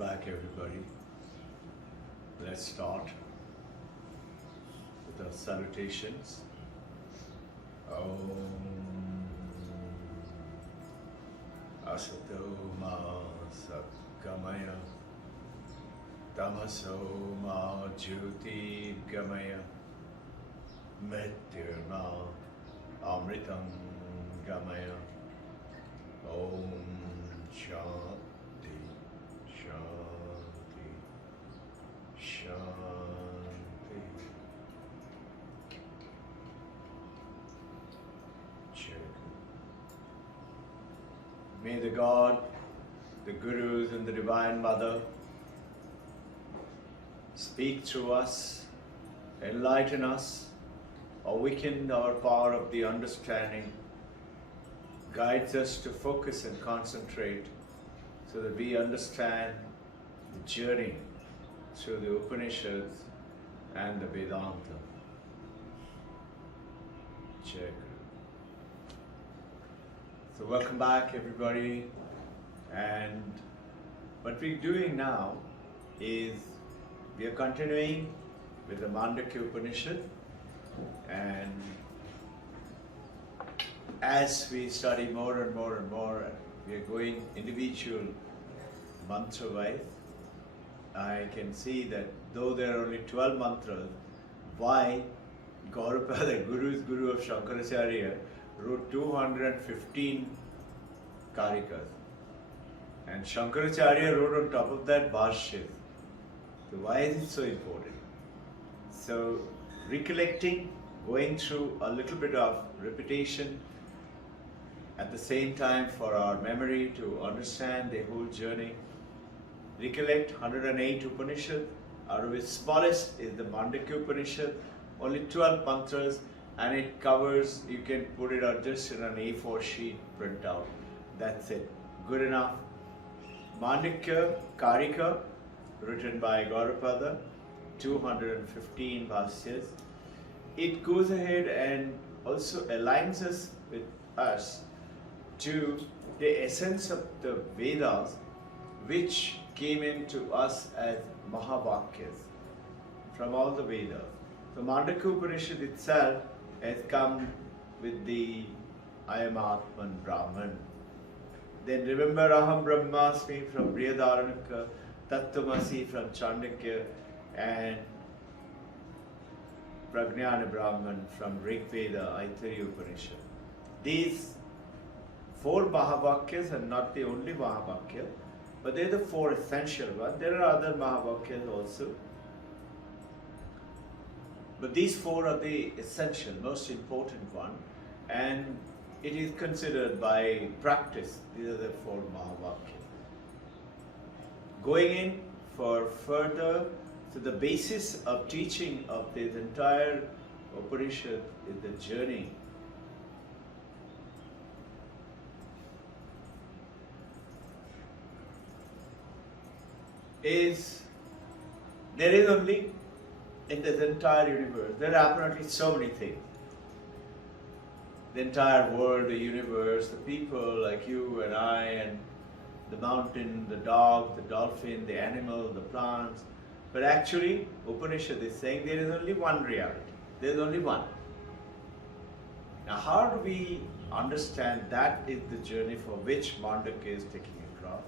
back, everybody. Let's start with our salutations. Om Asato Ma Satgamaya Tamaso Ma Jyoti Gamaya Mrityurma Amritam Gamaya. Om Shanti Shanti Shanti. Check. May the God, the Gurus and the Divine Mother speak through us, enlighten us, awaken our power of the understanding, guides us to focus and concentrate so that we understand the journey through the Upanishads and the Vedanta. Check. So welcome back, everybody, and what we're doing now is we are continuing with the Mandukya Upanishad, and as we study more and more and more, we are going individual mantra wise. I can see that though there are only 12 mantras, why Gaudapada, the Guru's Guru of Shankaracharya, wrote 215 karikas. And Shankaracharya wrote on top of that Bhashya. So why is it so important? So recollecting, going through a little bit of repetition, at the same time for our memory to understand the whole journey. Recollect 108 Upanishad, out of which smallest is the Mandukya Upanishad, only 12 mantras, and it covers, you can put it out just in an A4 sheet, print out. That's it, good enough. Mandukya Karika, written by Gaudapada, 215 bhashyas. It goes ahead and also aligns us with us to the essence of the Vedas, which came into us as Mahavakyas from all the Vedas. The Mandukya Upanishad itself has come with the I am Atman Brahman. Then remember Aham Brahmasmi from Brihadaranyaka, Tattvamasi from Chandakya, and Prajnana Brahman from Rigveda, Aitareya Upanishad. These 4 Mahavakyas are not the only Mahavakya, but they're the 4 essential ones. There are other Mahavakyas also. But these 4 are the essential, most important one, and it is considered by practice, these are the 4 Mahavakyas. Going in for further, so the basis of teaching of this entire Upanishad is the journey. There is only in this entire universe, there are apparently so many things. The entire world, the universe, the people like you and I, and the mountain, the dog, the dolphin, the animal, the plants. But actually, Upanishad is saying there is only one reality. There is only one. Now, how do we understand that is the journey for which Mandukya is taking across?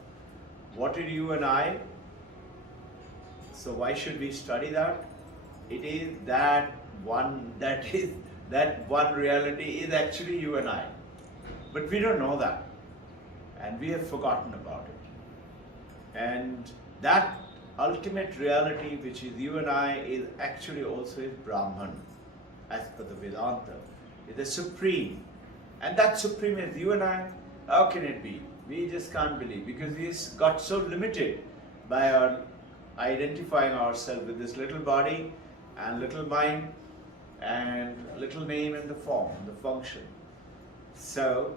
What did you and I? So why should we study that? It is that one reality is actually you and I. But we don't know that. And we have forgotten about it. And that ultimate reality, which is you and I, is actually also is Brahman, as per the Vedanta. It is supreme. And that supreme is you and I. How can it be? We just can't believe, because we got so limited by our identifying ourselves with this little body and little mind and little name and the form, the function. So,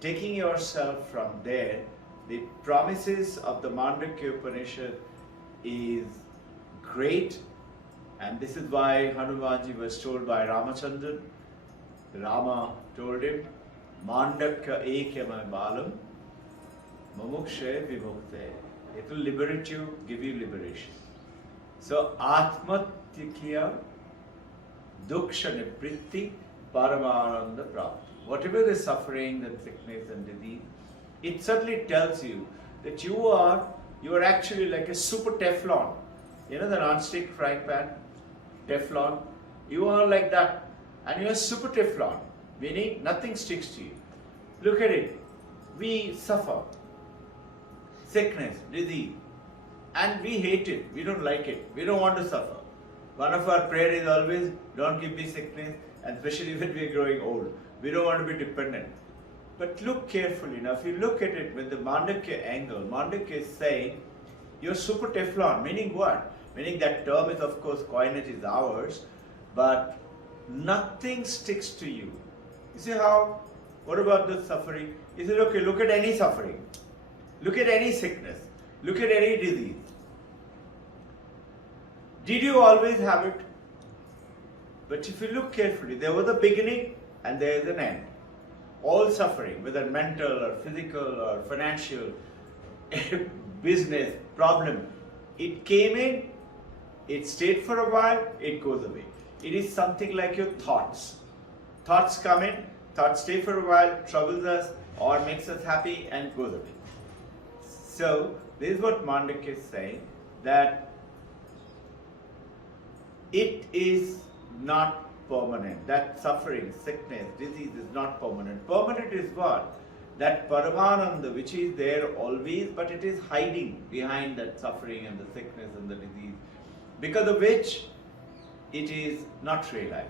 taking yourself from there, the promises of the Mandukya Upanishad is great, and this is why Hanumanji was told by Ramachandran. Rama told him, Mandukya ekya balam Mumukshe vimukte. It will liberate you, give you liberation. So, Atmatyakya duksha nipritti paramananda prapti. Whatever the suffering and sickness and disease, it certainly tells you that you are actually like a super Teflon. You know the non-stick frying pan? Teflon. You are like that. And you are super Teflon, meaning nothing sticks to you. Look at it. We suffer. Sickness, disease. And we hate it. We don't like it. We don't want to suffer. One of our prayer is always, don't give me sickness, and especially when we are growing old. We don't want to be dependent. But look carefully. Now, if you look at it with the Mandukya angle, Mandukya is saying, you're super Teflon. Meaning what? Meaning that term is, of course, coinage is ours, but nothing sticks to you. You see how? What about the suffering? He said, okay, look at any suffering. Look at any sickness. Look at any disease. Did you always have it? But if you look carefully, there was a beginning and there is an end. All suffering, whether mental or physical or financial, business, problem, it came in, it stayed for a while, it goes away. It is something like your thoughts. Thoughts come in, thoughts stay for a while, troubles us or makes us happy and goes away. So, this is what Mandukya is saying, that it is not permanent. That suffering, sickness, disease is not permanent. Permanent is what? That Paramananda which is there always, but it is hiding behind that suffering and the sickness and the disease, because of which it is not realized.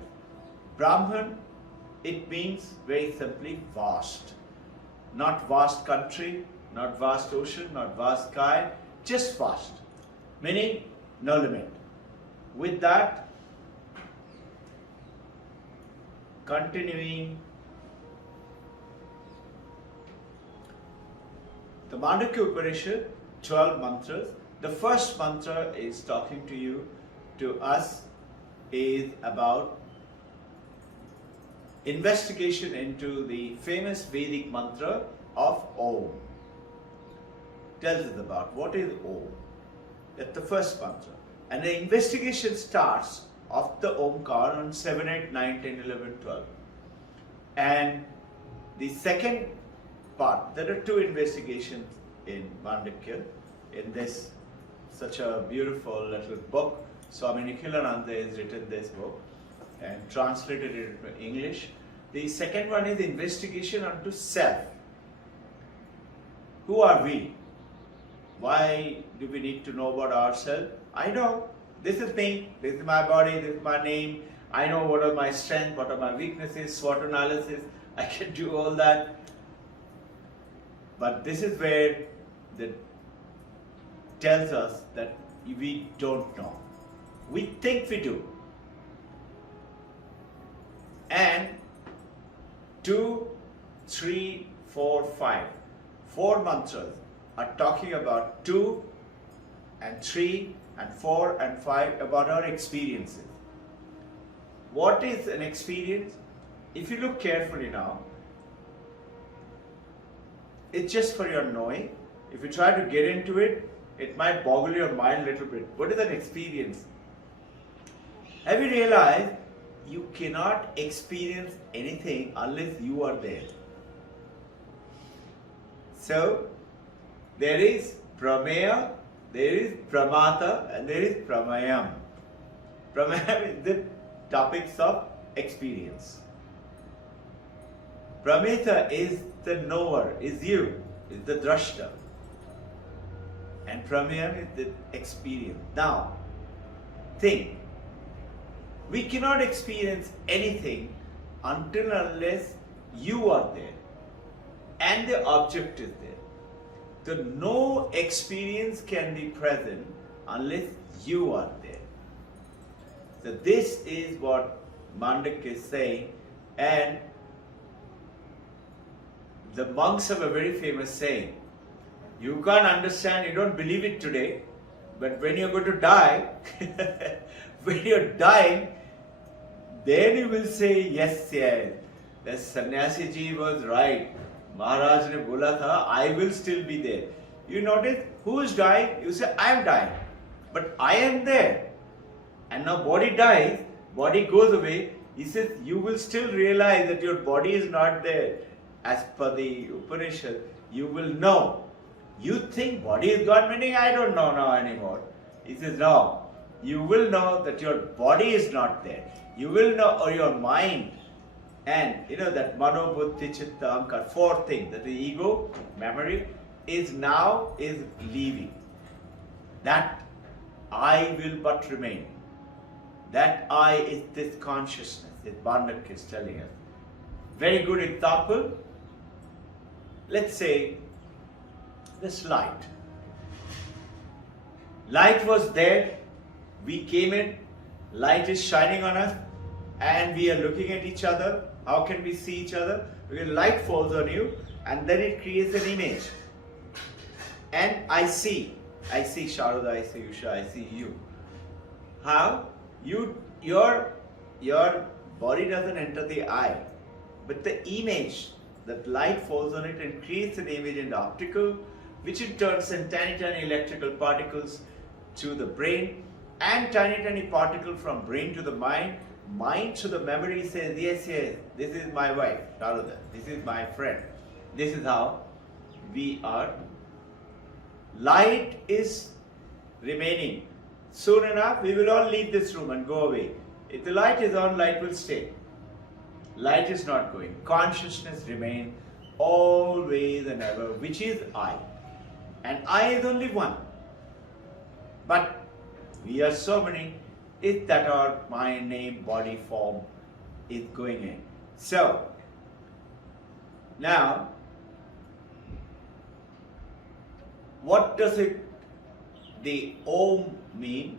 Brahman, it means very simply vast. Not vast country, not vast ocean, not vast sky, just vast. Meaning no limit. With that, continuing, the Mandukya Upanishad, 12 mantras. The first mantra is talking to you, to us, is about investigation into the famous Vedic mantra of Om. Tells us about what is Om. That's the first mantra. And the investigation starts of the Omkar on 7, 8, 9, 10, 11, 12. And the second part, there are two investigations in Mandukya, in this such a beautiful little book. Swami Nikhilananda has written this book and translated it into English. The second one is investigation unto self. Who are we? Why do we need to know about ourselves? I know. This is me, this is my body, this is my name. I know what are my strengths, what are my weaknesses, SWOT analysis. I can do all that. But this is where it tells us that we don't know. We think we do. And 2, 3, 4, 5. 4 mantras are talking about 2 and 3 and 4 and 5 about our experiences. What is an experience? If you look carefully now, it's just for your knowing. If you try to get into it, it might boggle your mind a little bit. What is an experience? Have you realized you cannot experience anything unless you are there? So, there is Prameya, there is Pramata, and there is Pramayam. Pramayam is the topics of experience. Pramita is the knower, is you, is the drashta. And Pramayam is the experience. Now, think. We cannot experience anything until unless you are there and the object is there. So no experience can be present unless you are there. So this is what Mandukya is saying, and the monks have a very famous saying. You can't understand, you don't believe it today, but when you're going to die, when you're dying, then you will say, yes, the sannyasi ji was right. Maharaj ne bola tha, I will still be there. You notice who is dying? You say, I am dying. But I am there. And now body dies, body goes away. He says, you will still realize that your body is not there. As per the Upanishad, you will know. You think body is gone, meaning I don't know now anymore. He says, no. You will know that your body is not there. You will know, or your mind. And you know that mano, buddhi, chitta, ahankar, four things, that the ego, memory, is leaving. That I will but remain. That I is this consciousness that Mandukya is telling us. Very good example. Let's say this light. Light was there, we came in, light is shining on us, and we are looking at each other. How can we see each other? Because light falls on you, and then it creates an image. And I see Sharada, I see Usha, I see you. How? Your body doesn't enter the eye, but the image, that light falls on it and creates an image in the optical, which in turn sends tiny electrical particles to the brain, and tiny particle from brain to the mind. Mind to the memory says, yes, this is my wife, Sharada, this is my friend. This is how we are. Light is remaining. Soon enough, we will all leave this room and go away. If the light is on, light will stay. Light is not going. Consciousness remains always and ever, which is I. And I is only one. But we are so many, it's that our mind, name, body, form is going in. So, now, what does the Om mean?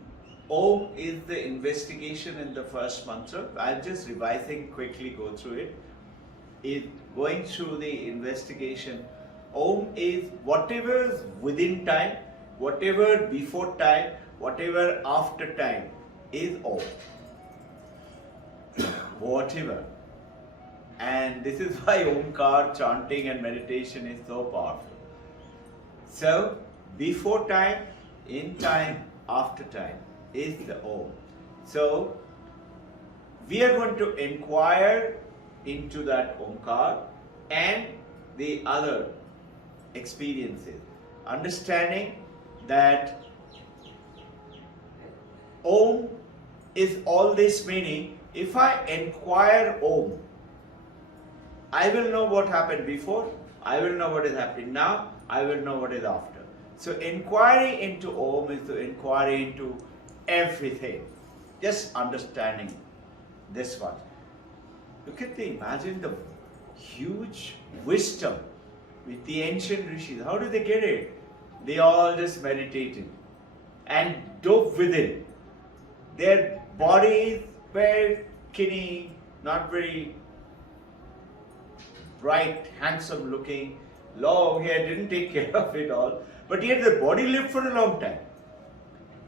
Om is the investigation in the first mantra. I'm just revising quickly, go through it. Going through the investigation, Om is whatever is within time, whatever before time, whatever after time is Om. Whatever. And this is why Omkar chanting and meditation is so powerful. So, before time, in time, after time is the Om. So, we are going to inquire into that Omkar and the other experiences. Understanding that Om is all this meaning. If I inquire Om, I will know what happened before, I will know what is happening now, I will know what is after. So inquiry into Om is the inquiry into everything. Just understanding this one. Look at imagine the huge wisdom with the ancient rishis. How did they get it? They all just meditated and dove within. Their bodies were skinny, not very bright, handsome looking, long hair, didn't take care of it all. But yet the body lived for a long time.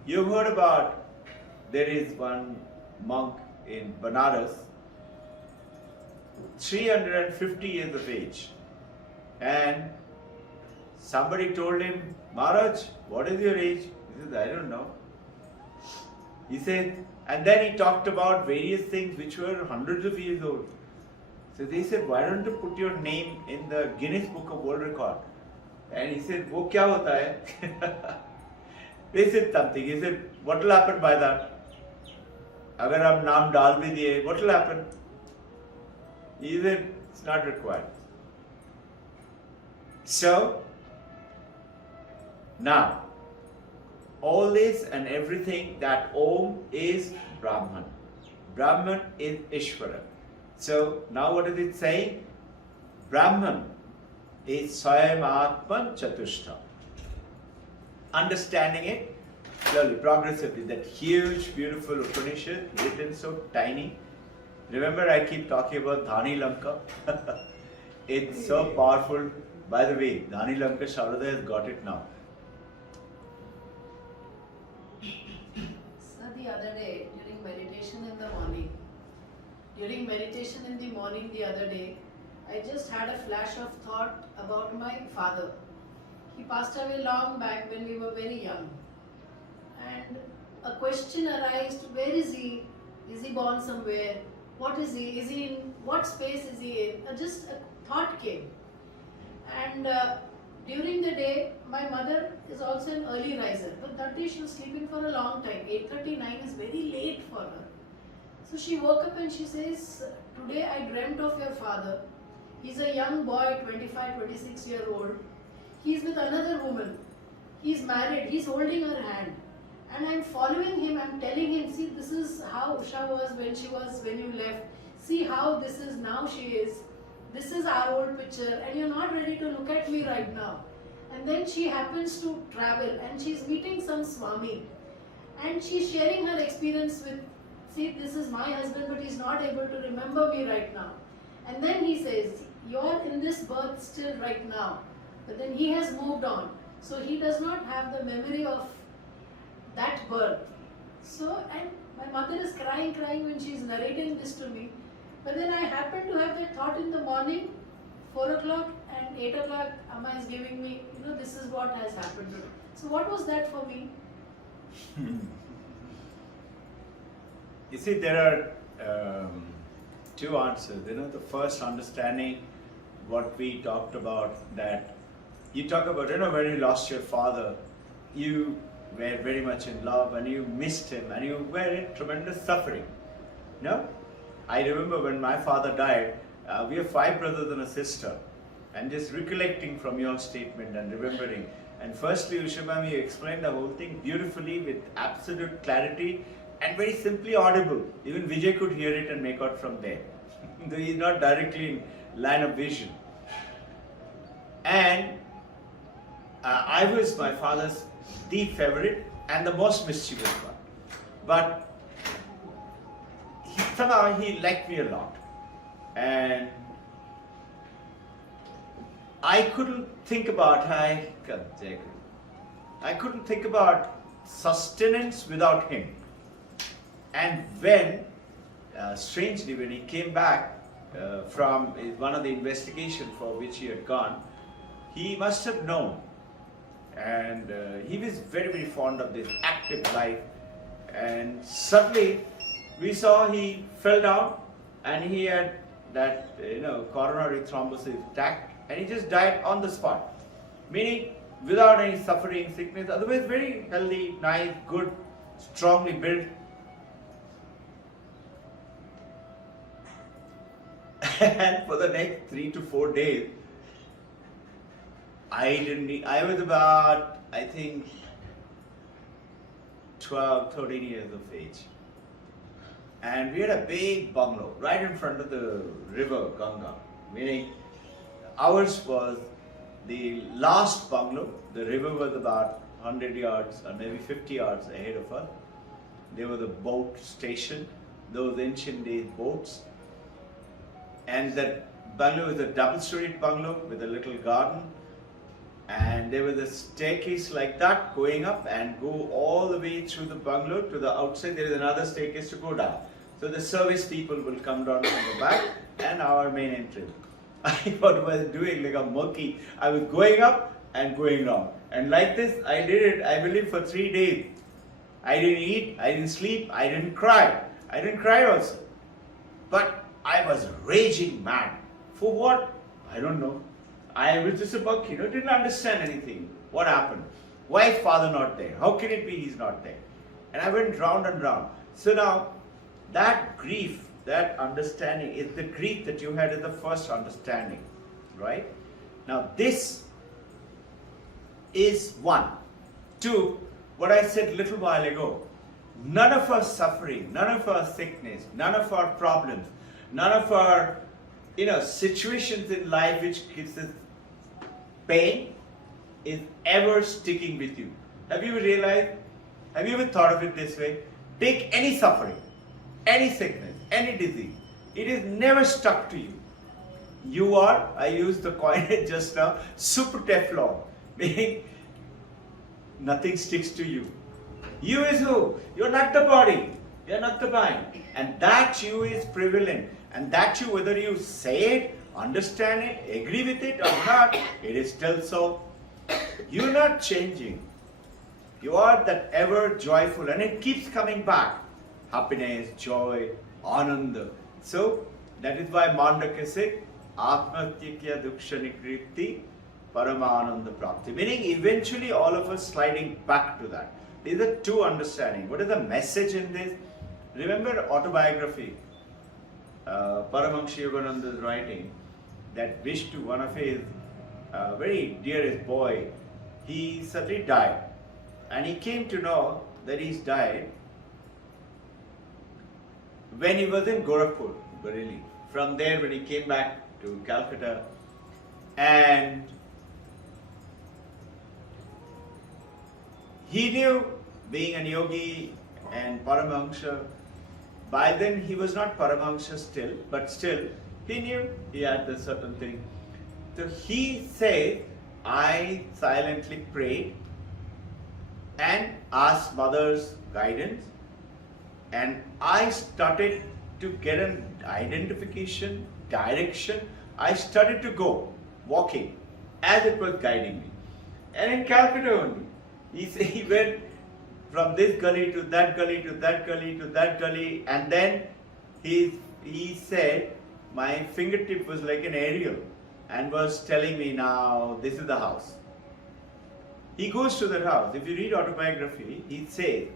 You've heard about, there is one monk in Banaras, 350 years of age. And somebody told him, Maharaj, what is your age? He said, I don't know. He said, and then he talked about various things which were hundreds of years old. So they said, why don't you put your name in the Guinness Book of World Record? And he said, wo kya hota hai? They said something. He said, what will happen by that? Agar hum naam dal bhi diye, what will happen? He said, it's not required. So, now, all this and everything, that Om is Brahman. Brahman is Ishvara. So, now what is it saying? Brahman is Swayam Atman Chatushta. Understanding it slowly, progressively, that huge, beautiful Upanishad written so tiny. Remember, I keep talking about Dhani Lanka. It's so powerful. By the way, Dhani Lanka Sharada has got it now. So the other day, during meditation in the morning the other day, I just had a flash of thought about my father. He passed away long back when we were very young. And a question arose, where is he? Is he born somewhere? What is he? Is he in, what space is he in? Just a thought came. And during the day, my mother is also an early riser, but that day she was sleeping for a long time. 8:39 is very late for her. So she woke up and she says, today I dreamt of your father. He's a young boy, 25, 26-year-old. He's with another woman. He's married. He's holding her hand. And I'm following him. I'm telling him, see, this is how Usha was when you left. See how this is now she is. This is our old picture. And you're not ready to look at me right now. And then she happens to travel and she's meeting some Swami. And she's sharing her experience with, see, this is my husband, but he's not able to remember me right now. And then he says, you're in this birth still right now. But then he has moved on. So he does not have the memory of that birth. So, and my mother is crying when she's narrating this to me. But then I happen to have that thought in the morning, 4 o'clock and 8 o'clock, Amma is giving me, this is what has happened to me. So what was that for me? You see, there are two answers. The first understanding what we talked about, that you talk about, when you lost your father, you were very much in love and you missed him and you were in tremendous suffering. No? I remember when my father died, we have 5 brothers and a sister. And just recollecting from your statement and remembering. And firstly, Usha ma'am, you explained the whole thing beautifully with absolute clarity and very simply audible. Even Vijay could hear it and make out from there. Though he's not directly in line of vision. And I was my father's deep favorite and the most mischievous one. But somehow he liked me a lot. And I couldn't think about sustenance without him. And when, strangely, when he came back from one of the investigations for which he had gone, he must have known. And he was very, very fond of this active life. And suddenly, we saw he fell down and he had that, coronary thrombosis attack. And he just died on the spot, meaning without any suffering, sickness, otherwise very healthy, nice, good, strongly built. And for the next 3 to 4 days, I was about, I think, 12, 13 years of age. And we had a big bungalow right in front of the river Ganga, meaning ours was the last bungalow. The river was about 100 yards or maybe 50 yards ahead of us. There was a boat station, those ancient days boats. And that bungalow was a double-storied bungalow with a little garden. And there was a staircase like that going up and go all the way through the bungalow to the outside. There is another staircase to go down. So the service people will come down from the back and our main entrance. What I was doing like a monkey, I was going up and going down. And like this, I did it, I believe, for 3 days. I didn't eat, I didn't sleep, I didn't cry. I didn't cry also. But I was raging mad. For what? I don't know. I was just a monkey, didn't understand anything. What happened? Why is father not there? How can it be he's not there? And I went round and round. So now, that grief, that understanding is the grief that you had in the first understanding, right? Now this is 1. 2, what I said a little while ago, none of our suffering, none of our sickness, none of our problems, none of our situations in life which gives us pain is ever sticking with you. Have you ever realized, have you ever thought of it this way? Take any suffering, any sickness, any disease, it is never stuck to you. You are, I used the coinage just now, super Teflon, meaning nothing sticks to you. You is who? You're not the body, you're not the mind. And that you is prevalent. And that you, whether you say it understand it, agree with it or not, it is still so. You're not changing. You are that ever joyful, and it keeps coming back. Happiness, joy, ananda. So that is why Mandukya said, Atmatyakya duksha nikriti paramananda prapti. Meaning eventually all of us sliding back to that. These are two understanding. What is the message in this? Remember autobiography. Paramahansa Yogananda's writing that Vishnu, one of his very dearest boy, he suddenly died. And he came to know that he's died when he was in Gorakhpur, Bareilly. From there, when he came back to Calcutta, and he knew, being a yogi and Paramahansa, by then he was not Paramahansa still, but still he knew he had this certain thing. So he said, I silently prayed and asked mother's guidance, and I started to get an identification, direction. I started to go, walking, as it was guiding me. And in Calcutta only, he went from this gully to that gully to that gully to that gully, and then he said, my fingertip was like an aerial and was telling me, now this is the house. He goes to that house. If you read autobiography, he says,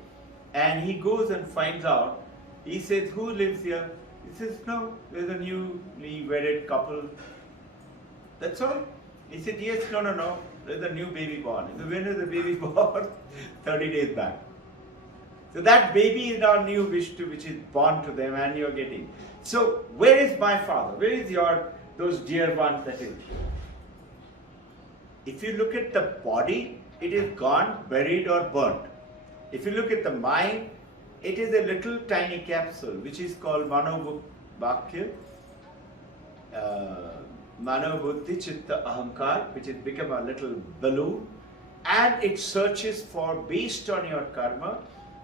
and he goes and finds out, he says, who lives here? He says, no, there's a newly wedded couple. That's all. He said, yes, no, there's a new baby born. He said, when is the baby born? 30 days back. So that baby is now new Vishnu, which is born to them, and you're getting. So where is my father? Where is those dear ones that is? If you look at the body, it is gone, buried or burnt. If you look at the mind, it is a little tiny capsule which is called Manobhakya, Manobuddhi Chitta Ahankar, which has become a little balloon, and it searches for, based on your karma,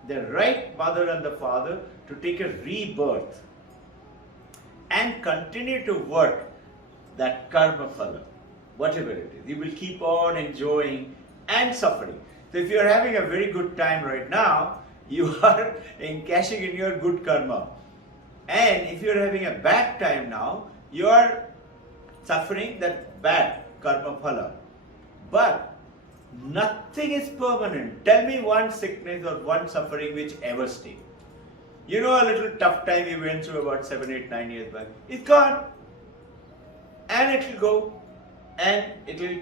the right mother and the father to take a rebirth and continue to work that karma phala, whatever it is. You will keep on enjoying and suffering. So if you are having a very good time right now, you are cashing in your good karma. And if you are having a bad time now, you are suffering that bad karma phala. But nothing is permanent. Tell me one sickness or one suffering which ever stayed. You know, a little tough time you went through about 7, 8, 9 years back. It's gone. And it will go. And it will.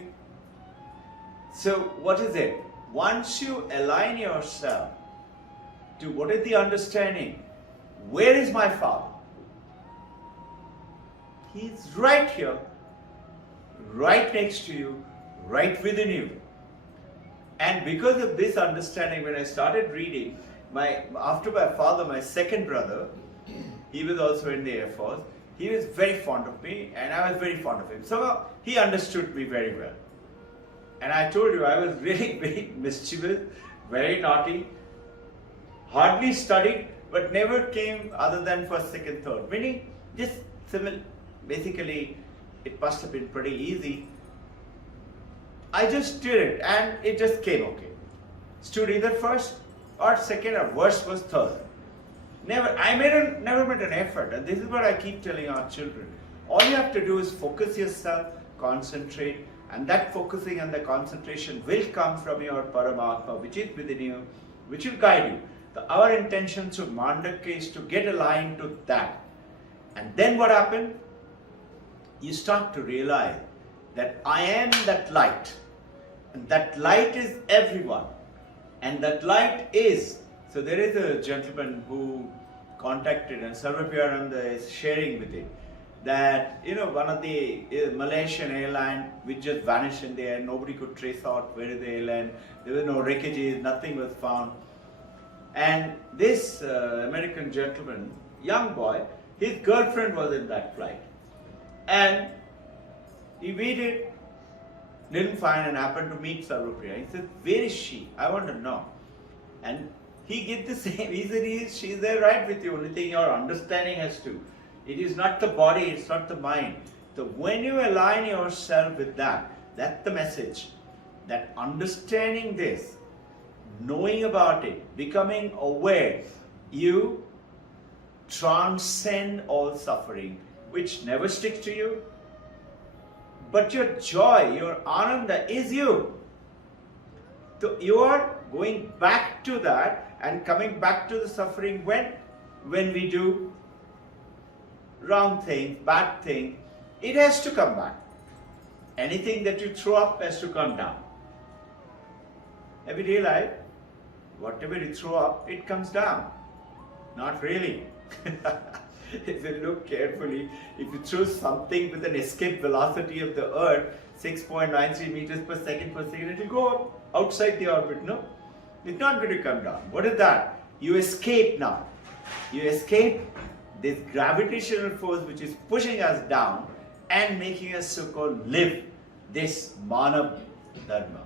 So what is it? Once you align yourself to what is the understanding, where is my father? He's right here, right next to you, right within you. And because of this understanding, when I started reading, after my father, my second brother, he was also in the Air Force, he was very fond of me and I was very fond of him. Somehow he understood me very well. And I told you, I was really very mischievous, very naughty, hardly studied, but never came other than first, second, third. Meaning, just basically, it must have been pretty easy. I just did it and it just came okay. Stood either first or second, or worst was third. Never made an effort, and this is what I keep telling our children. All you have to do is focus yourself, concentrate, and that focusing and the concentration will come from your Paramatma, which is within you, which will guide you. Our intention through Mandukya is to get aligned to that. And then what happened? You start to realize that I am that light. And that light is everyone. And that light is, so there is a gentleman who contacted, and Sarvapyananda is sharing with it, that, one of the Malaysian airline which just vanished in the air, nobody could trace out where is the airline, there were no wreckages, nothing was found. And this American gentleman, young boy, his girlfriend was in that flight. And he waited, didn't find, and happened to meet Sarvapriya. He said, where is she? I want to know. And he did the same. He said, she's there right with you. Only thing your understanding has to. It is not the body, it's not the mind. So when you align yourself with that, that's the message. That understanding this, knowing about it, becoming aware, you transcend all suffering, which never sticks to you. But your joy, your ananda is you. So you are going back to that and coming back to the suffering when we do wrong things, bad things, it has to come back. Anything that you throw up has to come down. Have you realized? Whatever you throw up, it comes down. Not really. If you look carefully, if you throw something with an escape velocity of the earth, 6.93 meters per second, it will go outside the orbit, no? It's not going to come down. What is that? You escape now. You escape this gravitational force which is pushing us down and making us so-called live this Manav Dharma.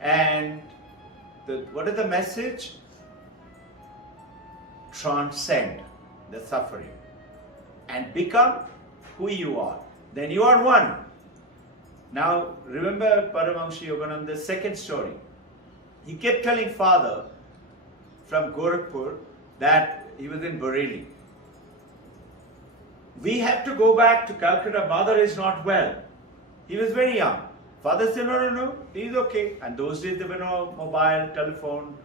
And what is the message? Transcend the suffering and become who you are. Then you are one. Now remember Paramahamsa Yogananda's second story. He kept telling father from Gorakhpur that he was in Bareilly. We have to go back to Calcutta. Mother is not well. He was very young. Father said, no, he's okay. And those days there were no mobile, telephone.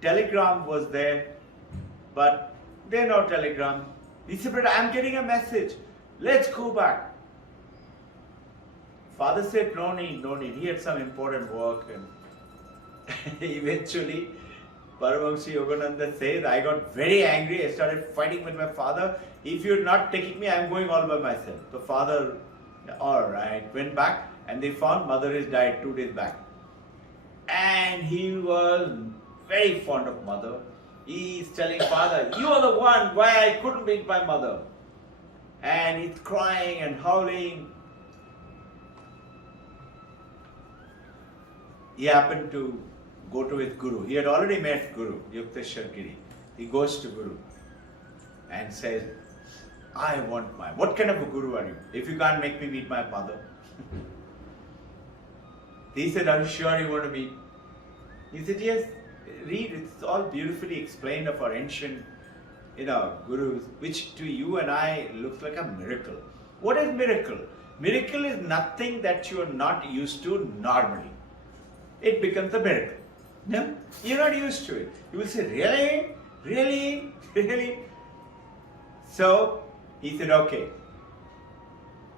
Telegram was there, but there no telegram. He said, but I'm getting a message. Let's go back. Father said, no need. He had some important work. And eventually, Paramahamsa Yogananda says, I got very angry. I started fighting with my father. If you're not taking me, I'm going all by myself. The father, all right, went back and they found mother has died 2 days back. And he was very fond of mother. He's telling father, you are the one why I couldn't meet my mother. And he's crying and howling. He happened to go to his guru. He had already met Guru, Yukteswar Giri. He goes to Guru and says, I want what kind of a guru are you? If you can't make me meet my mother. He said, are you sure you want to meet? He said, yes, read, it's all beautifully explained of our ancient, gurus, which to you and I looks like a miracle. What is miracle? Miracle is nothing that you are not used to normally. It becomes a miracle. No? You're not used to it. You will say, really? Really? Really? So, he said, okay.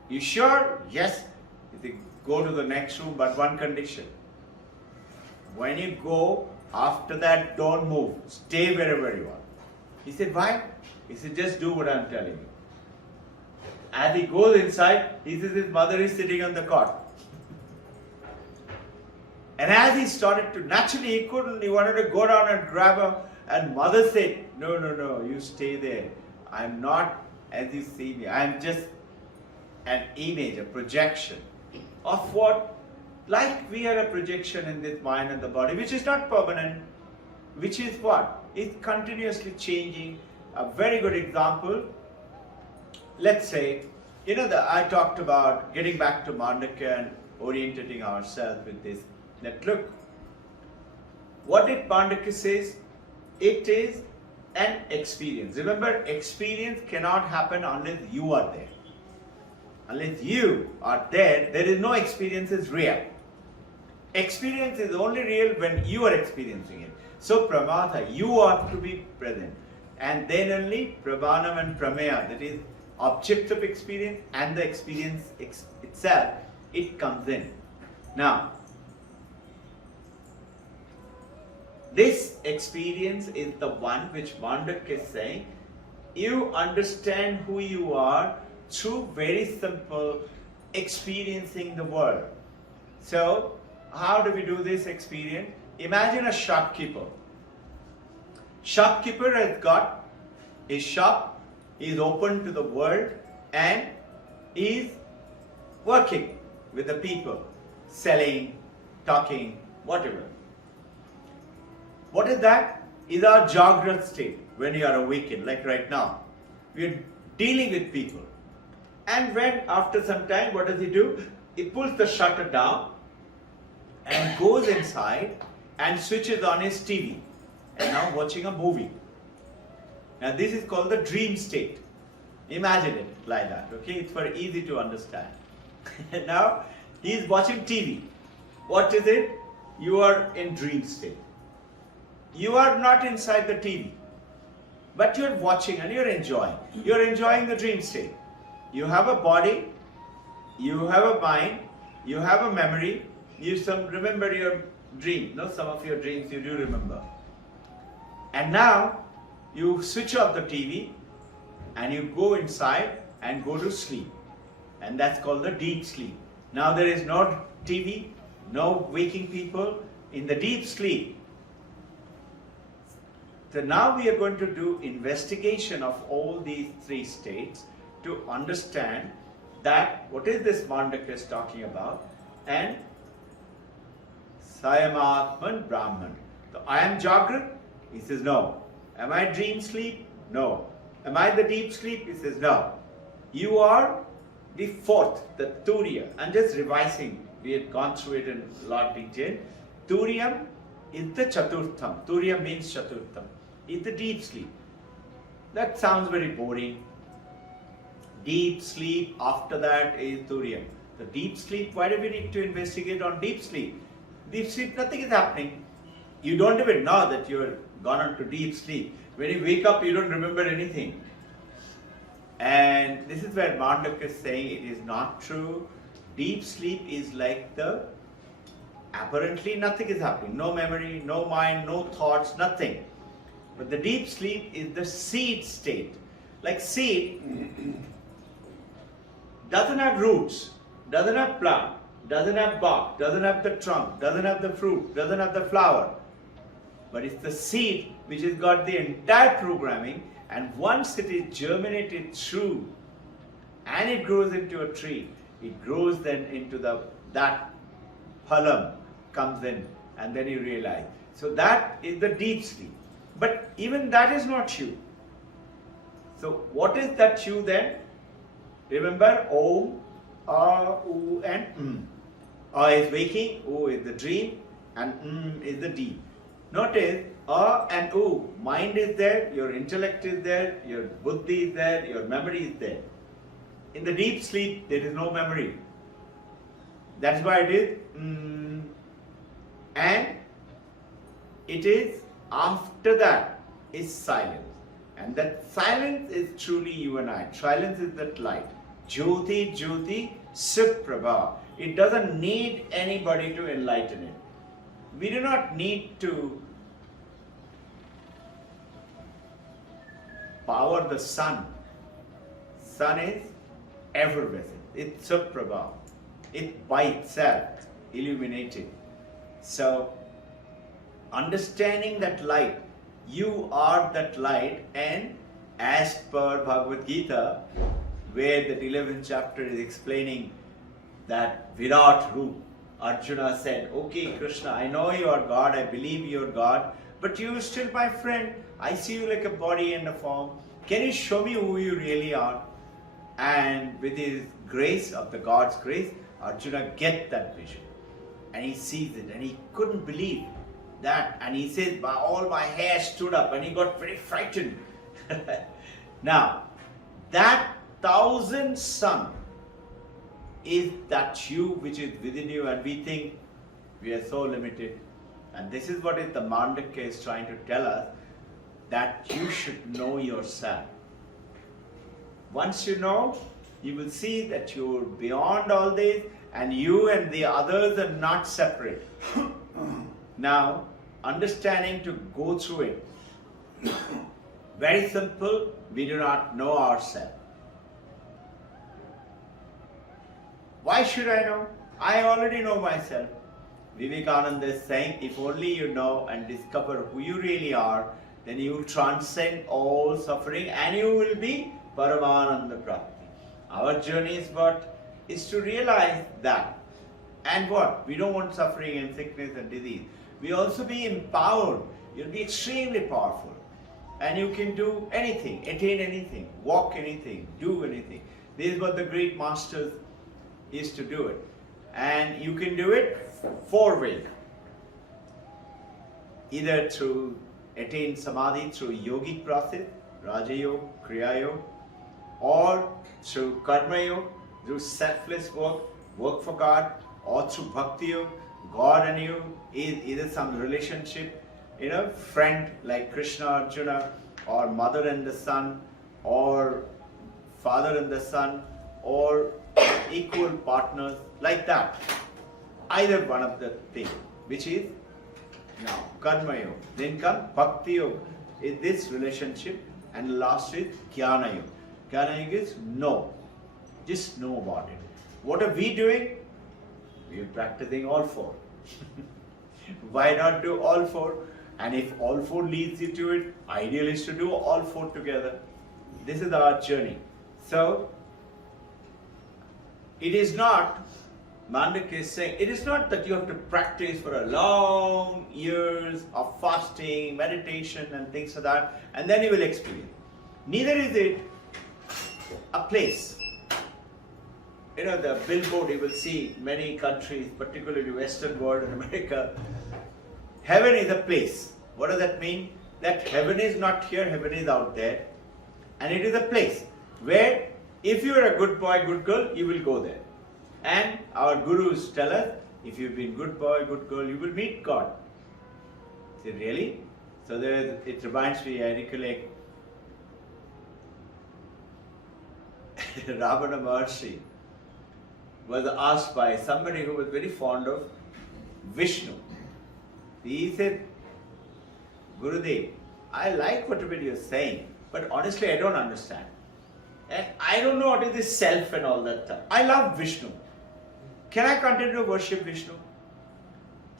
You sure? Yes. He said, go to the next room, but one condition. When you go, after that, don't move. Stay wherever you are. He said, why? He said, just do what I'm telling you. As he goes inside, he says his mother is sitting on the cot. And as he started to, naturally he couldn't, he wanted to go down and grab her. And mother said, no, you stay there. I'm not as you see me. I'm just an image, a projection of what? Like we are a projection in this mind and the body, which is not permanent, which is what? It's continuously changing. A very good example, let's say, I talked about getting back to Mandukya and orientating ourselves with this. That look, what did Mandukya says? It is an experience. Remember, experience cannot happen unless you are there. Unless you are there, there is no experience is real. Experience is only real when you are experiencing it. So Pramatha, you are to be present. And then only Pravanam and Prameya, that is object of experience and the experience itself, it comes in. Now, this experience is the one which Mandukya is saying, you understand who you are through very simple experiencing the world. So, how do we do this experience? Imagine a shopkeeper. Shopkeeper has got his shop, is open to the world and is working with the people, selling, talking, whatever. What is that? Is our Jagrat state when you are awakened, like right now. We are dealing with people. And when after some time, what does he do? He pulls the shutter down and goes inside and switches on his TV and now watching a movie. Now this is called the dream state. Imagine it like that, okay? It's very easy to understand. Now he is watching TV. What is it? You are in dream state. You are not inside the TV, but you are watching and you are enjoying. You are enjoying the dream state. You have a body, you have a mind, you have a memory, you remember your dream. No, some of your dreams you do remember. And now you switch off the TV and you go inside and go to sleep. And that's called the deep sleep. Now there is no TV, no waking people in the deep sleep. So now we are going to do investigation of all these three states to understand that what is this Mandukya is talking about, and Sayamatman Brahman. So I am Jagrat? He says no. Am I dream sleep? No. Am I the deep sleep? He says no. You are the fourth, the Turiya. I'm just revising. We had gone through it in a lot of detail. Turiyam is the Chaturtham. Turiya means Chaturtham. It's the deep sleep. That sounds very boring. Deep sleep, after that is Turiyam. The deep sleep, why do we need to investigate on deep sleep? Deep sleep, nothing is happening. You don't even know that you're gone into deep sleep. When you wake up, you don't remember anything. And this is where Mandukya is saying it is not true. Deep sleep is like apparently nothing is happening. No memory, no mind, no thoughts, nothing. But the deep sleep is the seed state. Like seed doesn't have roots, doesn't have plant, doesn't have bark, doesn't have the trunk, doesn't have the fruit, doesn't have the flower. But it's the seed which has got the entire programming, and once it is germinated through and it grows into a tree, it grows then into that phalam comes in, and then you realize. So that is the deep sleep. But even that is not you. So what is that you then? Remember Om, A, U and M. A is waking, U is the dream, and M is the deep. Notice A and U, mind is there, your intellect is there, your buddhi is there, your memory is there. In the deep sleep, there is no memory. That's why it is and it is after that is silence. And that silence is truly you and I. Silence is that light. Jyoti, Jyoti, Suprabha. It doesn't need anybody to enlighten it. We do not need to power the sun. Sun is effervescent. It's Suprabha. It's by itself illuminated. So, understanding that light, you are that light, and as per Bhagavad Gita, where the 11th chapter is explaining that Virat Roop, Arjuna said, okay Krishna, I know you are God, I believe you are God, but you are still my friend. I see you like a body and a form. Can you show me who you really are? And with his grace, of the God's grace, Arjuna gets that vision. And he sees it, and he couldn't believe that. And he says, all my hair stood up, and he got very frightened. Now, that 1,000 sun is that you which is within you, and we think we are so limited. And this is what the Mandukya is trying to tell us, that you should know yourself. Once you know, you will see that you are beyond all this, and you and the others are not separate. Now, understanding to go through it. Very simple, we do not know ourselves. Why should I know? I already know myself. Vivekananda is saying, if only you know and discover who you really are, then you will transcend all suffering and you will be Paramananda Prapti. Our journey is what? Is to realize that. And what? We don't want suffering and sickness and disease. We also be empowered. You'll be extremely powerful. And you can do anything, attain anything, walk anything, do anything. This is what the great masters used to do it. And you can do it 4 ways. Either through attain samadhi through yogic process, Raja Yoga, Kriya Yoga, or through Karma Yoga, through selfless work for God, or through Bhakti Yoga. God and you is either some relationship, friend like Krishna, Arjuna, or mother and the son, or father and the son, or equal partners, like that. Either one of the things, which is now Karma Yoga. Then come Bhakti Yoga, is this relationship, and last is Jnana Yoga. Jnana Yoga is know, just know about it. What are we doing? We are practicing all 4. Why not do all 4? And if all 4 leads you to it, ideal is to do all 4 together. This is our journey. So, it is not, Mandukya is saying, it is not that you have to practice for a long years of fasting, meditation and things like that, and then you will experience. Neither is it a place. The billboard you will see many countries, particularly Western world and America, heaven is a place. What does that mean? That heaven is not here, heaven is out there. And it is a place where if you are a good boy, good girl, you will go there. And our gurus tell us, if you've been good boy, good girl, you will meet God. Say, really? So it reminds me, I recollect Ravana Maharshi was asked by somebody who was very fond of Vishnu. He said, Gurudev, I like whatever you're saying, but honestly I don't understand. And I don't know what is this self and all that stuff. I love Vishnu. Can I continue to worship Vishnu?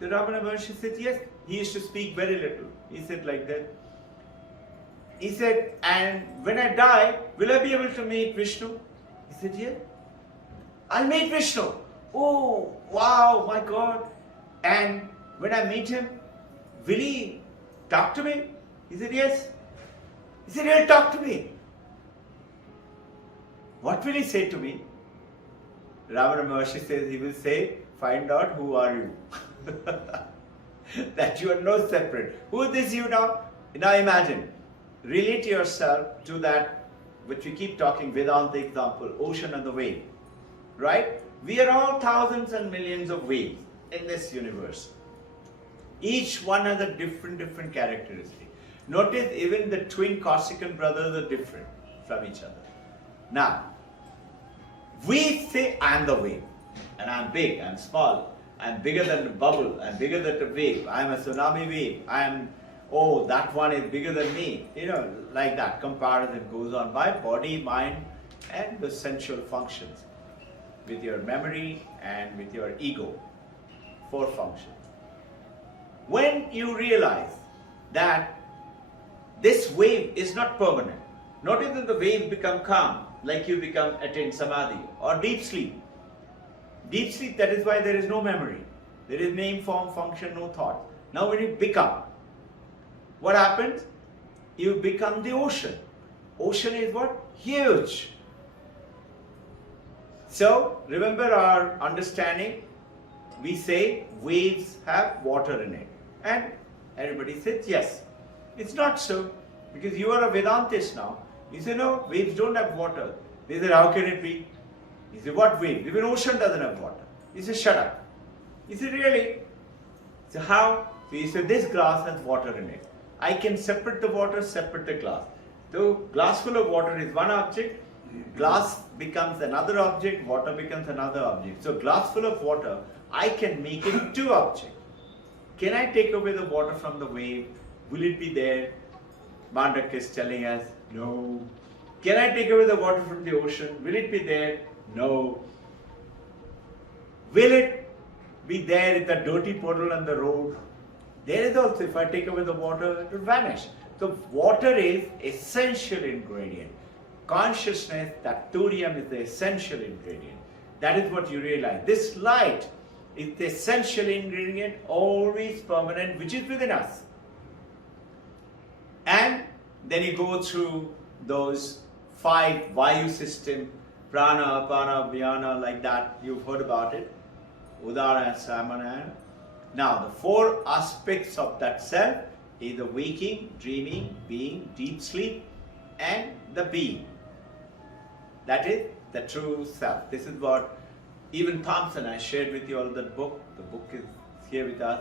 So Ravana Maharshi said, yes. He used to speak very little. He said like that. He said, and when I die, will I be able to meet Vishnu? He said, yes. I'll meet Vishnu. Oh, wow, my God. And when I meet him, will he talk to me? He said, yes. He said, he'll talk to me. What will he say to me? Ravana Maharshi says, he will say, find out who are you. That you are no separate. Who is this you now? Now imagine, relate yourself to that which we keep talking, Vedanta example, ocean and the wave. Right? We are all thousands and millions of waves in this universe. Each one has a different characteristic. Notice even the twin Corsican brothers are different from each other. Now, we say I am the wave, and I am big, I am small, I am bigger than the bubble, I am bigger than the wave, I am a tsunami wave, I am, oh, that one is bigger than me. Like that comparison goes on by body, mind and the sensual functions. With your memory and with your ego, 4 functions. When you realize that this wave is not permanent, notice that the wave become calm, like you become attain samadhi or deep sleep. Deep sleep, that is why there is no memory. There is name, form, function, no thought. Now when you become, what happens? You become the ocean. Ocean is what? Huge. So, remember our understanding, we say waves have water in it. And everybody says yes. It's not so, because you are a Vedantist now. You say no, waves don't have water. They say, how can it be? You say, what wave? Even ocean doesn't have water. You say, shut up. You say, really? So how? So you say, this glass has water in it. I can separate the water, separate the glass. So glass full of water is one object, glass becomes another object, water becomes another object. So glass full of water, I can make it 2 objects. Can I take away the water from the wave? Will it be there? Mandukya is telling us, no. Can I take away the water from the ocean? Will it be there? No. Will it be there in the dirty puddle on the road? There is also, if I take away the water, it will vanish. So water is essential ingredient. Consciousness, that thorium is the essential ingredient. That is what you realize. This light is the essential ingredient, always permanent, which is within us. And then you go through those 5 Vayu system, Prana, Apana, Vyana, like that. You've heard about it. Udana and Samana. Now, the four aspects of that self is the waking, dreaming, being, deep sleep, and the being. That is the true self. This is what even Thompson, I shared with you all that book. The book is here with us.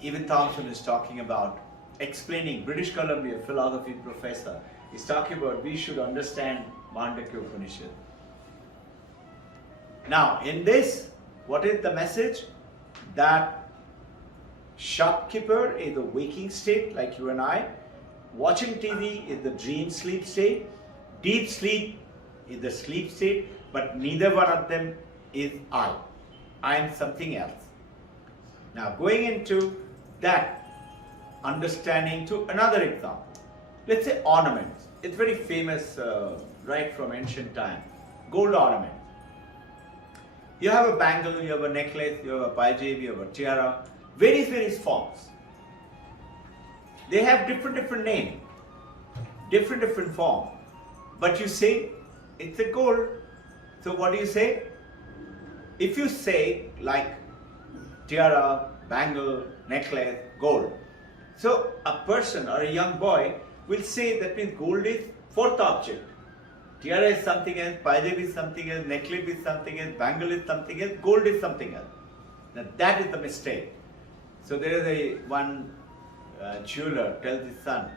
Even Thompson is talking about explaining, British Columbia philosophy professor is talking about we should understand Mandukya Upanishad. Now, in this, what is the message? That shopkeeper is the waking state, like you and I. Watching TV is the dream sleep state. Deep sleep is the sleep state, but neither one of them is I. I am something else. Now, going into that understanding to another example. Let's say ornaments. It's very famous right from ancient time. Gold ornaments. You have a bangle, you have a necklace, you have a pajab, you have a tiara, various forms. They have different names, different form. But you say it's a gold. So what do you say? If you say like tiara, bangle, necklace, gold. So a person or a young boy will say that means gold is fourth object. Tiara is something else, pajab is something else, necklace is something else, bangle is something else, gold is something else. Now that is the mistake. So there is one jeweler tells his son,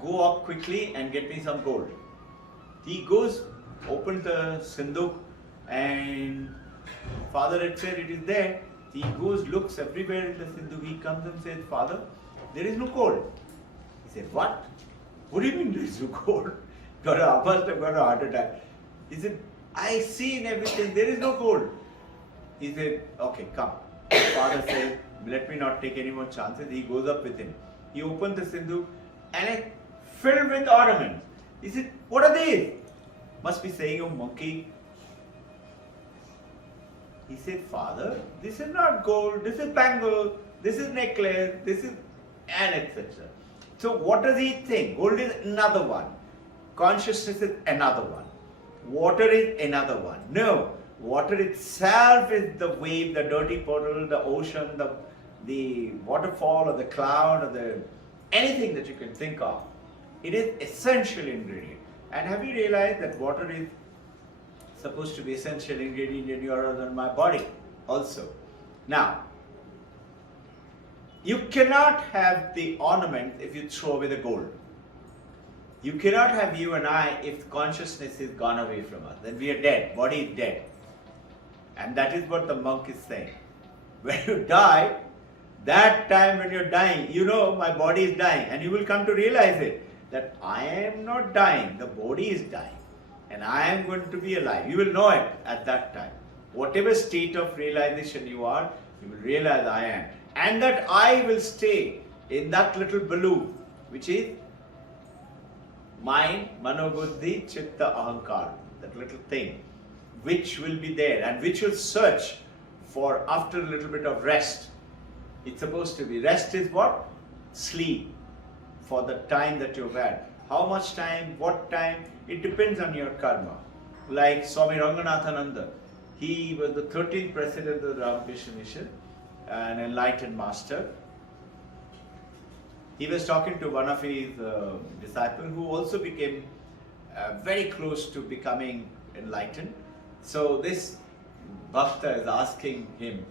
go up quickly and get me some gold. He goes, opens the sinduk, and father had said it is there. He goes, looks everywhere in the sinduk. He comes and says, Father, there is no gold. He said, what? What do you mean there is no gold? Must have got a heart attack. He said, I see in everything, there is no gold. He said, okay, come. Father said, let me not take any more chances. He goes up with him. He opened the sinduk and it's filled with ornaments. He said, what are these? Must be saying, oh monkey. He said, Father, this is not gold, this is bangle, this is necklace, this is, and etc. So what does he think? Gold is another one. Consciousness is another one. Water is another one. No, water itself is the wave, the dirty puddle, the ocean, the waterfall or the cloud or the anything that you can think of. It is essential ingredient. And have you realized that water is supposed to be essential ingredient in your or my body also? Now, you cannot have the ornament if you throw away the gold. You cannot have you and I if consciousness is gone away from us. Then we are dead. Body is dead. And that is what the monk is saying. When you die, that time when you're dying, you know my body is dying. And you will come to realize it. That I am not dying. The body is dying. And I am going to be alive. You will know it at that time. Whatever state of realization you are, you will realize I am. And that I will stay in that little balloon, which is mind, manobuddhi, chitta, ahankar, that little thing, which will be there and which will search for after a little bit of rest. It's supposed to be. Rest is what? Sleep. For the time that you've had. How much time, what time, it depends on your karma. Like Swami Ranganathananda, he was the 13th president of the Ramakrishna Mission, an enlightened master. He was talking to one of his disciples who also became very close to becoming enlightened. So this Bhakta is asking him,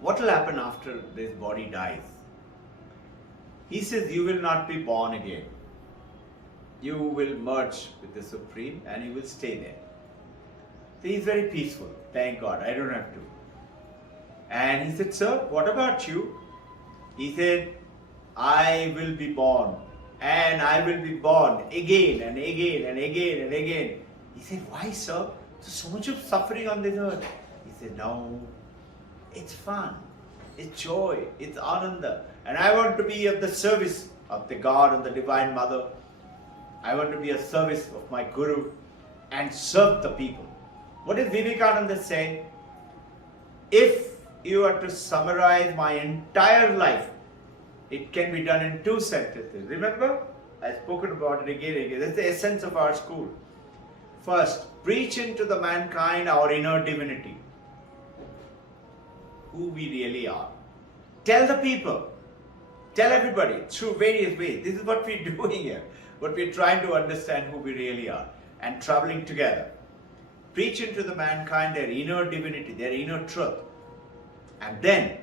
what will happen after this body dies? He says, you will not be born again. You will merge with the Supreme and you will stay there. So he's very peaceful. Thank God, I don't have to. And he said, sir, what about you? He said, I will be born and I will be born again and again and again and again. He said, why, sir? There's so much of suffering on this earth. He said, no, it's fun, it's joy, it's ananda. And I want to be of the service of the God and the Divine Mother. I want to be a service of my Guru and serve the people. What does Vivekananda say? If you are to summarize my entire life, it can be done in 2 sentences. Remember, I've spoken about it again and again. That's the essence of our school. First, preach into the mankind our inner divinity, who we really are. Tell the people, tell everybody through various ways. This is what we're doing here. What we're trying to understand who we really are and traveling together. Preach into the mankind their inner divinity, their inner truth. And then,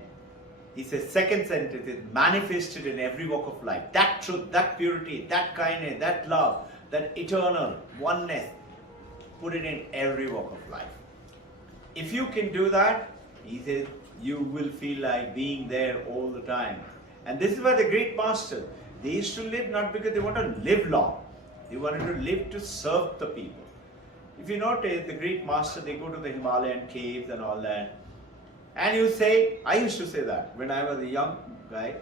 he says, second sentence is manifested in every walk of life. That truth, that purity, that kindness, that love, that eternal oneness, put it in every walk of life. If you can do that, he says, you will feel like being there all the time. And this is why the great masters, they used to live not because they want to live long. They wanted to live to serve the people. If you notice, the great master, they go to the Himalayan caves and all that. And you say, I used to say that when I was a young guy.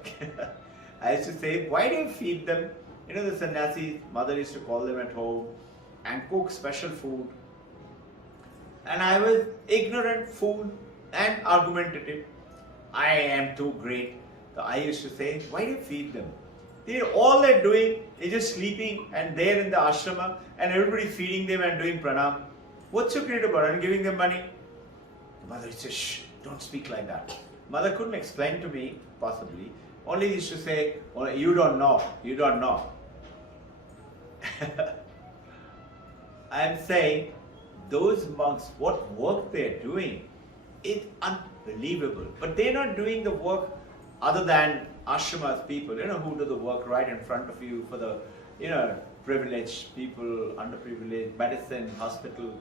I used to say, why do you feed them? You know, the sannyasi, mother used to call them at home and cook special food. And I was ignorant, fool, and argumentative. I am too great. So I used to say, why do you feed them? All they're doing is just sleeping and they're in the ashrama and everybody feeding them and doing pranam. What's so great about it? And giving them money? The mother used to say, shh, don't speak like that. Mother couldn't explain to me, possibly. Only used to say, oh, you don't know, you don't know. I'm saying, those monks, what work they're doing is unbelievable. But they're not doing the work other than ashramas people, who do the work right in front of you for the, privileged people, underprivileged, medicine, hospital,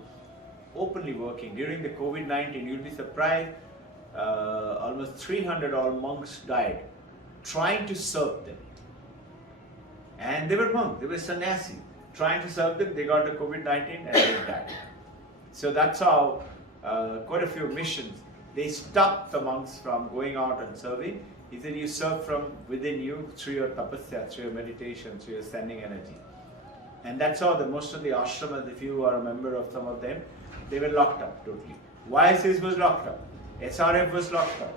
openly working. During the COVID-19, you'll be surprised, almost 300 odd monks died trying to serve them. And they were monks, they were sannyasi. Trying to serve them, they got the COVID-19 and they died. So that's how quite a few missions, they stopped the monks from going out and serving. He said, you serve from within you through your tapasya, through your meditation, through your sending energy. And that's how most of the ashramas, if you are a member of some of them, they were locked up totally. YSS was locked up. SRF was locked up.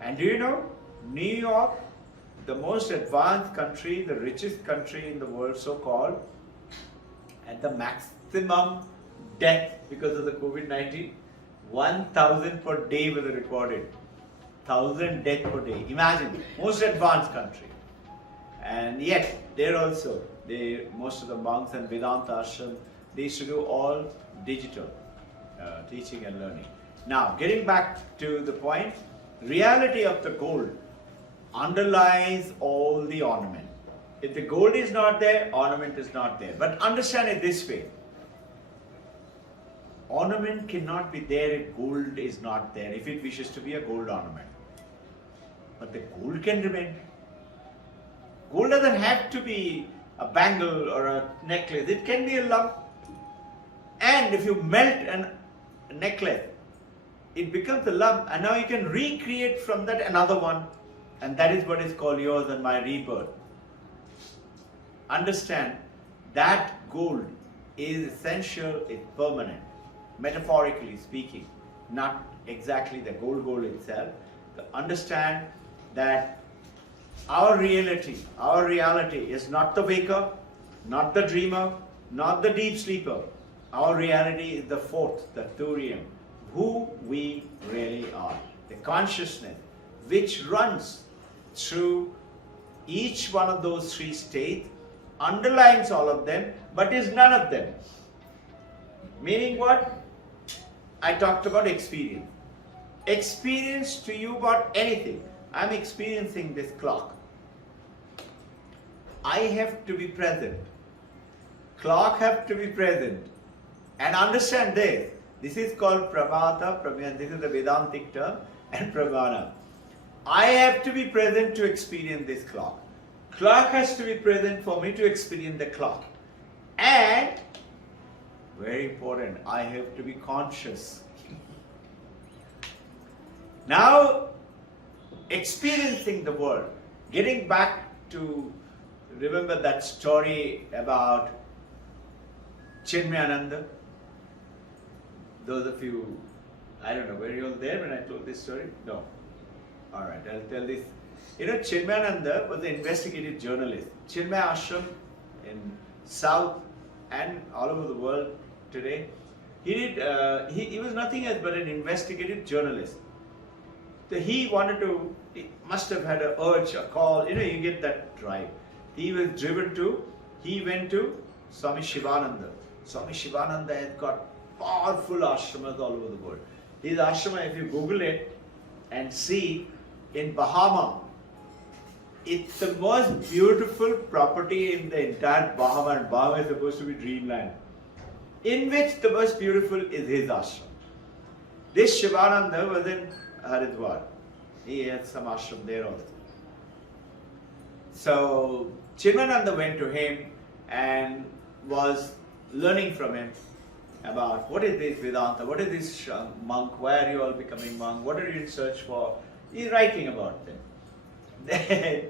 And do you know, New York, the most advanced country, the richest country in the world, so-called, at the maximum death because of the COVID-19, 1,000 per day was recorded. 1,000 deaths per day. Imagine, most advanced country. And yet, there also, most of the monks and Vedanta ashram, they used to do all digital teaching and learning. Now, getting back to the point, reality of the gold underlies all the ornament. If the gold is not there, ornament is not there. But understand it this way. Ornament cannot be there if gold is not there, if it wishes to be a gold ornament. But the gold can remain. Gold doesn't have to be a bangle or a necklace. It can be a lump. And if you melt a necklace, it becomes a lump, and now you can recreate from that another one. And that is what is called yours and my rebirth. Understand that gold is essential, it's permanent, metaphorically speaking, not exactly the gold itself. To understand that our reality is not the waker, not the dreamer, not the deep sleeper. Our reality is the fourth, the thurium, who we really are. The consciousness which runs through each one of those three states, underlines all of them, but is none of them. Meaning what? I talked about experience. Experience to you about anything. I'm experiencing this clock. I have to be present. Clock have to be present. And understand this. This is called pramata, pramana. This is the Vedantic term, and pramana. I have to be present to experience this clock. Clock has to be present for me to experience the clock. And, very important, I have to be conscious. Now, experiencing the world. Getting back to, remember that story about Chinmayananda? Those of you, I don't know, were you all there when I told this story? No. Alright, I'll tell this You know, Chinmayananda was an investigative journalist. Chinmaya Ashram in South and all over the world today, he was nothing else but an investigative journalist. So he must have had an urge, a call, you get that drive. He went to Swami Shivananda. Swami Shivananda has got powerful ashramas all over the world. His ashrama, if you Google it and see, in Bahama, it's the most beautiful property in the entire Bahama, and Bahama is supposed to be dreamland, in which the most beautiful is his ashram. This Shivananda was in Haridwar. He had some ashram there also. So Chinmayananda went to him and was learning from him about what is this Vedanta, what is this monk, why are you all becoming monk, what are you in search for? He's writing about them. Then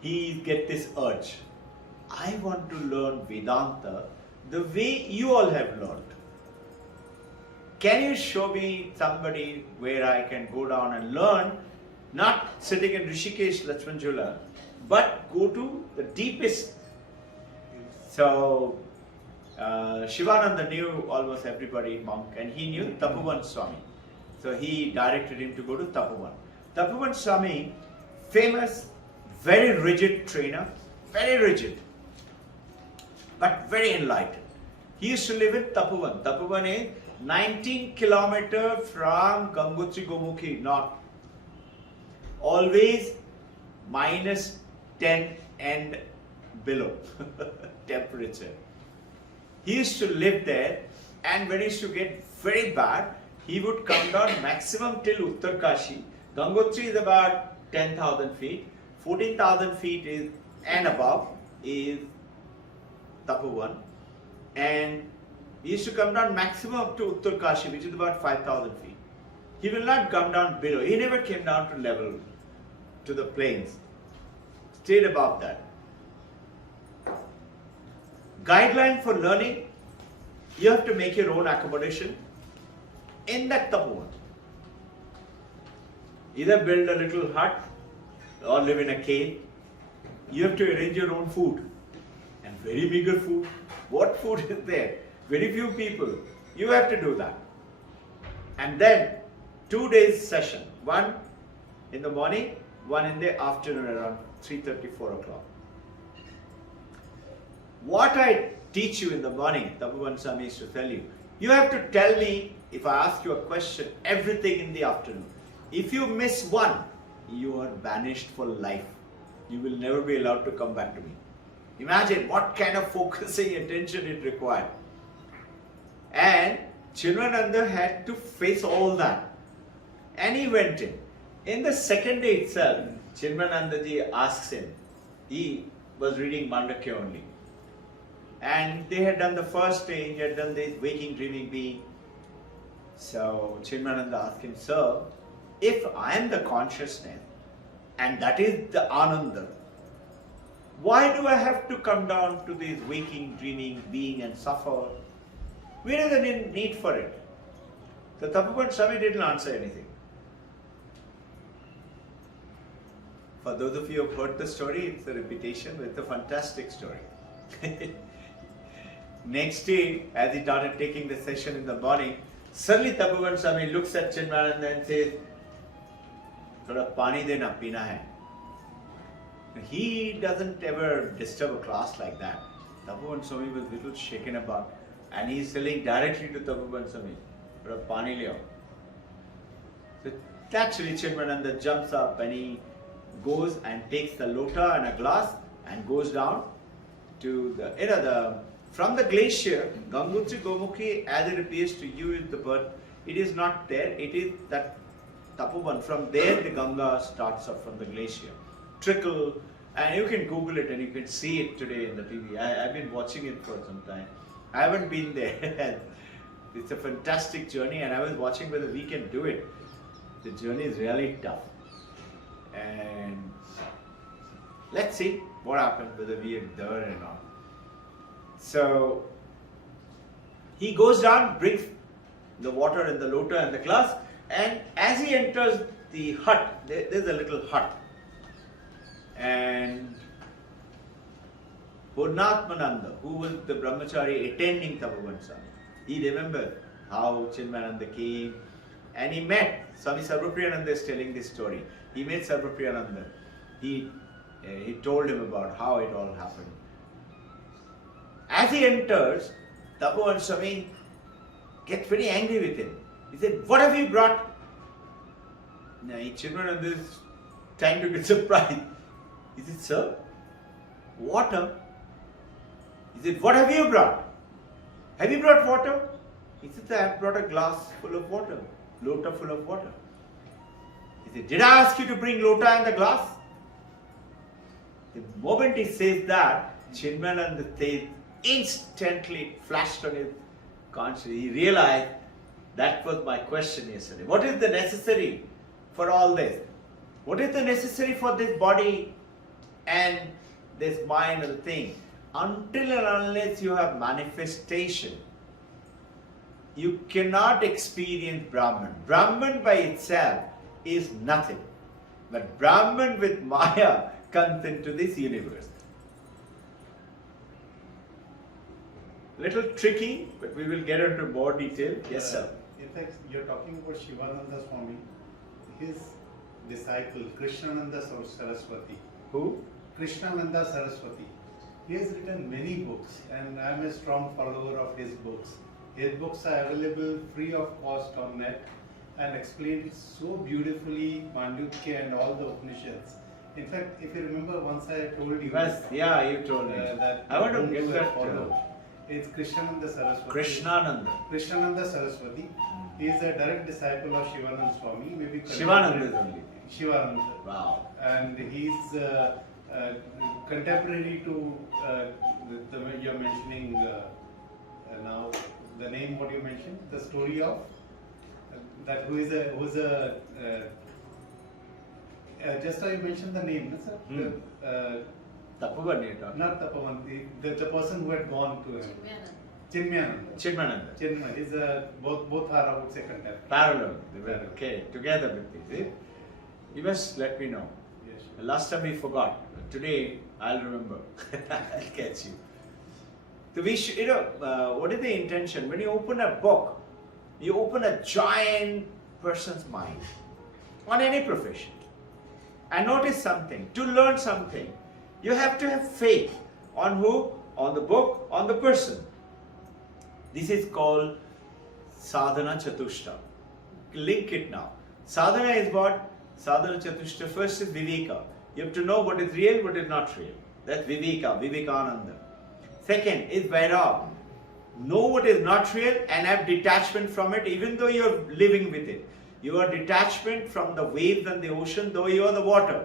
he get this urge. I want to learn Vedanta the way you all have learned. Can you show me somebody where I can go down and learn, not sitting in Rishikesh, Lakshmanjula, but go to the deepest. So Shivananda knew almost everybody monk, and he knew Tapovan Swami. So he directed him to go to Tapovan. Tapovan Swami, famous, very rigid trainer, very rigid, but very enlightened. He used to live in Tapovan. Tapovan is 19 kilometers from Gangotri Gomukhi north. Always -10 and below temperature. He used to live there, and when it used to get very bad, he would come down maximum till Uttarkashi. Gangotri is about 10,000 feet. 14,000 feet is and above is Tapovan, and he used to come down maximum up to Uttarkashi, which is about 5,000 feet. He will not come down below. He never came down to level, to the plains. Stayed above that. Guideline for learning, you have to make your own accommodation in that Tapovan. Either build a little hut or live in a cave. You have to arrange your own food, and very meager food. What food is there? Very few people. You have to do that. And then 2 days session, one in the morning, one in the afternoon around 3:30, 4 o'clock. What I teach you in the morning, Tapovan Swami used to tell you, you have to tell me, if I ask you a question, everything in the afternoon. If you miss one, you are banished for life. You will never be allowed to come back to me. Imagine what kind of focusing attention it required. And Chinmayananda had to face all that. And he went in. In the second day itself, Chinmayananda ji asks him, he was reading Mandukya only. And they had done the first day, he had done this waking, dreaming, being. So Chinmayananda asked him, sir, if I am the consciousness, and that is the Ananda, why do I have to come down to this waking, dreaming, being and suffer? Where is the need for it? The Tapovan Swami didn't answer anything. For those of you who have heard the story, it's a repetition, but it's a fantastic story. Next day, as he started taking the session in the morning, suddenly Tapovan Swami looks at Chinmayananda and says, "Thoda pani dena, pina hai." He doesn't ever disturb a class like that. Tapovan Swami was a little shaken about, and he's telling directly to Tapovan Swami, "Thoda pani leo." So naturally Chinmayananda jumps up and he goes and takes the lota and a glass and goes down to from the glacier, Gangotri Gomukhi, as it appears to you is the birth. It is not there. It is that Tapovan. From there the Ganga starts up from the glacier. Trickle, and you can Google it and you can see it today in the TV. I've been watching it for some time. I haven't been there. It's a fantastic journey, and I was watching whether we can do it. The journey is really tough. And let's see what happens, whether we are there or not. So he goes down, brings the water and the lota and the glass, and as he enters the hut, there's a little hut. And Purnatmananda, who was the brahmachari attending Tapovan Swami, he remembered how Chinmayananda came and he met Swami Sarvapriyananda is telling this story. He met Sarvapriyananda. He told him about how it all happened. As he enters, Tapovan Swami gets very angry with him. He said, "What have you brought?" Now, Chinmayananda is trying to get surprised. He said, "Sir, water." He said, "What have you brought? Have you brought water?" He said, "I have brought a glass full of water, lota full of water." He said, "Did I ask you to bring lota and the glass?" The moment he says that, Chinmayananda says, instantly flashed on his conscience. He realized that was my question yesterday. What is the necessary for all this? What is the necessary for this body and this mind and thing? Until and unless you have manifestation, you cannot experience Brahman. Brahman by itself is nothing. But Brahman with Maya comes into this universe. Little tricky, but we will get into more detail. Yes, sir. In fact, you're talking about Shivananda Swami, his disciple, Krishnananda Saraswati. Who? Krishnananda Saraswati. He has written many books, and I am a strong follower of his books. His books are available free of cost on net and explained so beautifully Mandukya and all the Upanishads. In fact, if you remember, once I told you you told me. that I want to get that. It's Krishnananda Saraswati. Krishnananda Saraswati. He is a direct disciple of Shivananda Swami. Maybe Shivananda is only. Shivananda. Wow. And he's contemporary to you're mentioning now the name what you mentioned, the story of that who's a just how you mentioned the name, no, sir? Tapovan you're talking. Not Tapovan, the person who had gone to him. Chinmayananda. He's both are, I would say, contemporary. Parallel. They were okay together with this. You must let me know. Yes. Last time we forgot. Today I'll remember. I'll catch you. So we should, what is the intention? When you open a book, you open a giant person's mind on any profession. And notice something. To learn something, you have to have faith on who? On the book, on the person. This is called sadhana chatushta. Link it now. Sadhana is what? Sadhana chatushta. First is viveka. You have to know what is real, what is not real. That's viveka, vivekananda. Second is vairag. Know what is not real and have detachment from it, even though you are living with it. You are detachment from the waves and the ocean, though you are the water.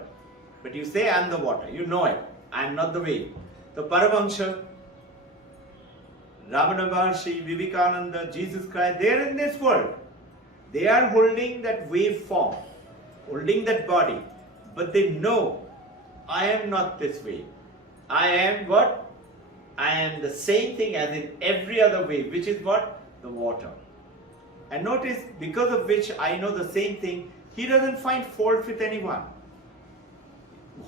But you say, I am the water. You know it. I am not the wave. The Paramahansa, Ramana Maharshi, Vivekananda, Jesus Christ, they are in this world. They are holding that wave form, holding that body. But they know, I am not this wave. I am what? I am the same thing as in every other wave, which is what? The water. And notice, because of which I know the same thing, he doesn't find fault with anyone.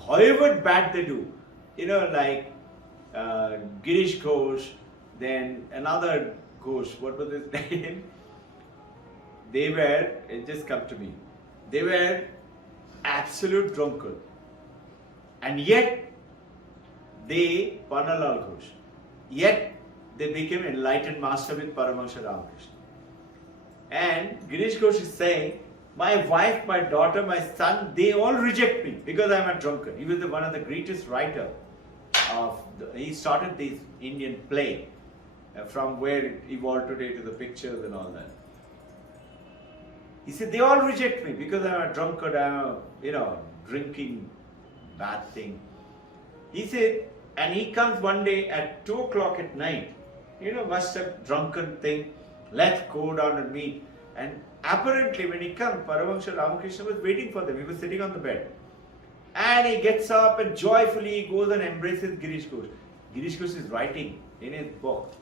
However bad they do, like Girish Ghosh, then another Ghosh, what was his name? They were, it just come to me, they were absolute drunkard. And yet, they, Panalal Ghosh, yet they became enlightened master with Paramahansa Ramakrishna. And Girish Ghosh is saying, my wife, my daughter, my son, they all reject me because I am a drunkard. He was one of the greatest writers of, he started this Indian play from where it evolved today to the pictures and all that. He said, they all reject me because I am a drunkard, I am a, drinking bad thing. He said, and he comes one day at 2 o'clock at night, must have drunken thing, let's go down and meet. And apparently when he comes, Paramahansa Ramakrishna was waiting for them. He was sitting on the bed. And he gets up and joyfully goes and embraces Girish Ghosh. Girish Ghosh is writing in his book.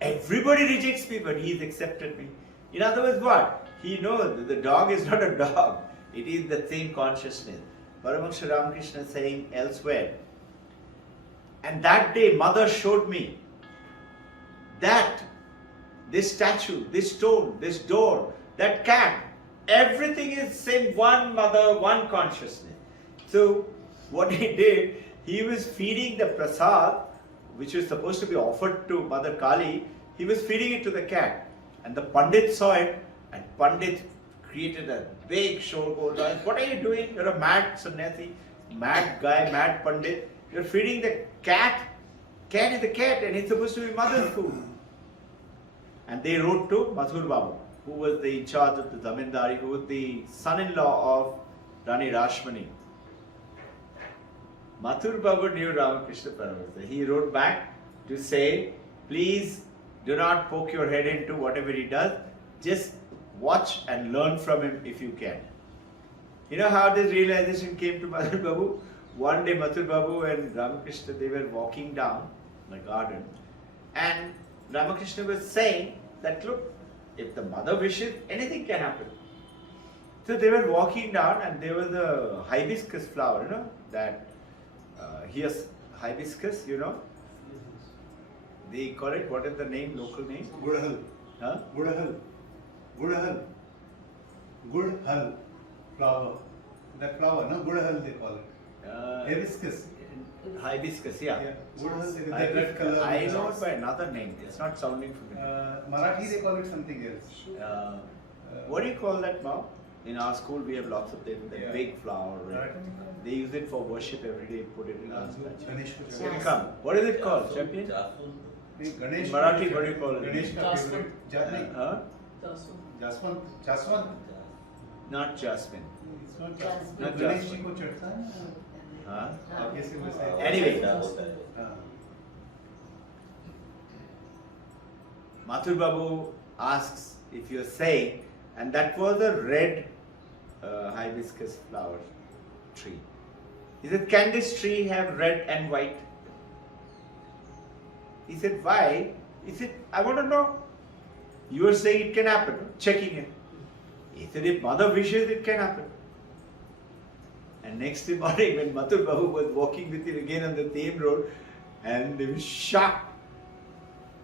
Everybody rejects me, but he's accepted me. In other words, what? He knows that the dog is not a dog. It is the same consciousness. Paramahansa Ramakrishna saying elsewhere, and that day mother showed me that this statue, this stone, this door, that cat, everything is same one mother, one consciousness. So what he did, he was feeding the prasad, which was supposed to be offered to Mother Kali, he was feeding it to the cat. And the Pandit saw it, and Pandit created a big showboat. What are you doing? You're a mad sannyasi, mad guy, mad Pandit. You're feeding the cat. Cat is the cat, and it's supposed to be mother's food. And they wrote to Mathur Babu, who was the in charge of the Zamindari, who was the son-in-law of Rani Rashmani. Mathur Babu knew Ramakrishna Paramahansa. He wrote back to say, please do not poke your head into whatever he does. Just watch and learn from him if you can. You know how this realization came to Mathur Babu? One day Mathur Babu and Ramakrishna, they were walking down the garden, and Ramakrishna was saying that, look, if the mother wishes, anything can happen. So they were walking down, and there was a hibiscus flower, you know, that here's hibiscus, you know. They call it, what is the name, local name? Gudhal. Huh? Gudhal. Gudhal. Gudhal flower. That flower, no? Gudhal they call it. Hibiscus. Hibiscus, yeah. Gudhal with that red color. I know it by another name. It's not sounding familiar. Marathi they call it something else. What do you call that now? In our school we have lots of them. The Yeah. big flower. Right? Right. They use it for worship every day. Put it in our statue. Ganesh Can you come? What is it called? Champion? Ganesh. In Marathi, what do you call it? Ganesh ka favorite. Huh? Jaswant. Jaswant. Not jasmine. It's not Jasmine. Jaswant. Ganesh ji ko chढ़ता है. Huh? Obviously we say. Anyway. हाँ. Mathur Babu asks if you're saying, and that was a red hibiscus flower tree. He said, can this tree have red and white? He said, why? He said, I want to know. You are saying it can happen, checking it. He said, if mother wishes, it can happen. And next morning, when Mathur Babu was walking with him again on the same road, and they were shocked.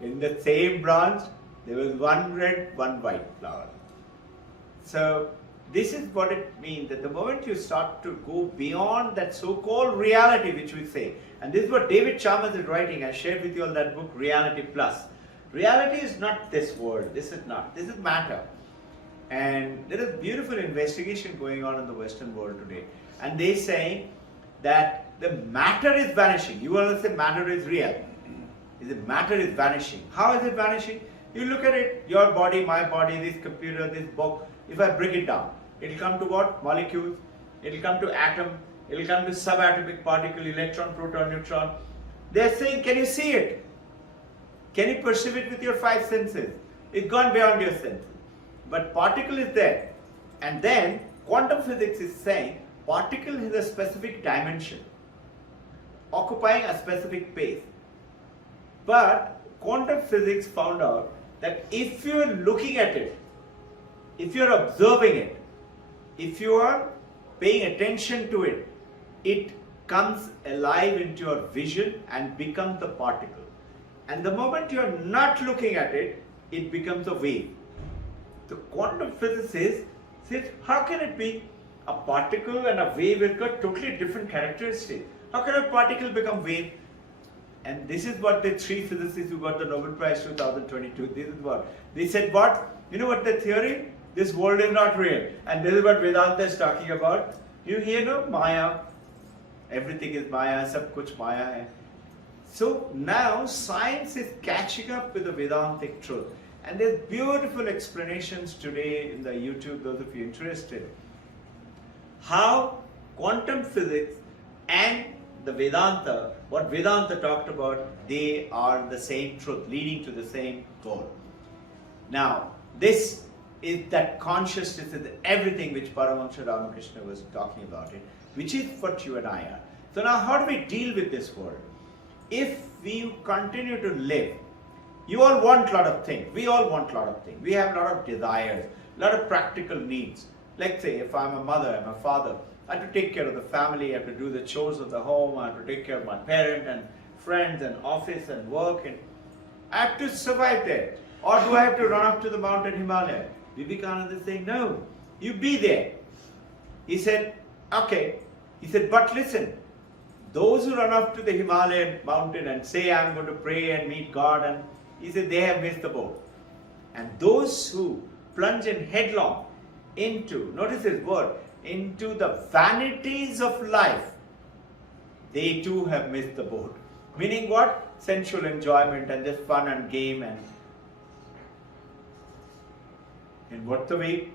In the same branch, there was one red, one white flower. So, this is what it means, that the moment you start to go beyond that so-called reality which we say, and this is what David Chalmers is writing. I shared with you all that book, Reality Plus. Reality is not this world, this is not, this is matter. And there is beautiful investigation going on in the Western world today. And they say that the matter is vanishing. You want to say matter is real. Is it matter is vanishing? How is it vanishing? You look at it, your body, my body, this computer, this book. If I break it down, it will come to what? Molecules. It will come to atom. It will come to subatomic particle, electron, proton, neutron. They are saying, can you see it? Can you perceive it with your five senses? It's gone beyond your senses. But particle is there. And then quantum physics is saying particle has a specific dimension, occupying a specific space. But quantum physics found out that if you are looking at it, if you are observing it, if you are paying attention to it, it comes alive into your vision and becomes a particle. And the moment you are not looking at it, it becomes a wave. The quantum physicist says, how can it be a particle and a wave have got totally different characteristics? How can a particle become wave? And this is what the three physicists who got the Nobel Prize 2022, this is what. They said what? You know what the theory? This world is not real. And this is what Vedanta is talking about. You hear no? Maya. Everything is Maya, sab kuch Maya hai. So now science is catching up with the Vedantic truth. And there's beautiful explanations today in the YouTube, those of you interested. How quantum physics and the Vedanta, what Vedanta talked about, they are the same truth, leading to the same goal. Now, this is that consciousness is everything which Paramahansa Ramakrishna was talking about it, which is what you and I are. So now how do we deal with this world? If we continue to live, You all want a lot of things. We all want a lot of things. We have a lot of desires, a lot of practical needs. Let's say if I'm a mother, I'm a father, I have to take care of the family, I have to do the chores of the home, I have to take care of my parent and friends and office and work, and I have to survive there. Or do I have to run up to the mountain Himalaya? Vivekananda is saying, no, you be there. He said, okay. He said, but listen, those who run up to the Himalayan mountain and say, I'm going to pray and meet God, and he said, they have missed the boat. And those who plunge in headlong into, notice his word, into the vanities of life, they too have missed the boat. Meaning what? Sensual enjoyment and just fun and game and what the way?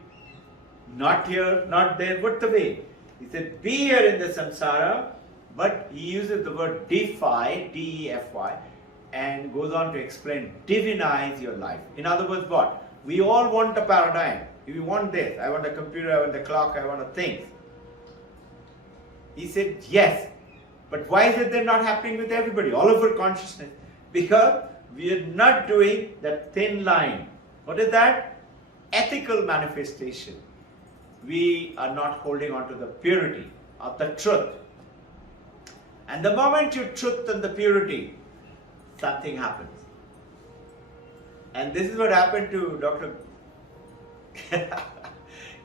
Not here, not there, what the way? He said, be here in the samsara, but he uses the word defy, D-E-F-Y, and goes on to explain, divinize your life. In other words, what? We all want a paradigm. We want this. I want a computer, I want a clock, I want a thing. He said, yes. But why is it they're not happening with everybody, all over consciousness? Because we are not doing that thin line. What is that? Ethical manifestation. We are not holding on to the purity of the truth. And the moment you truth and the purity, something happens. And this is what happened to Dr.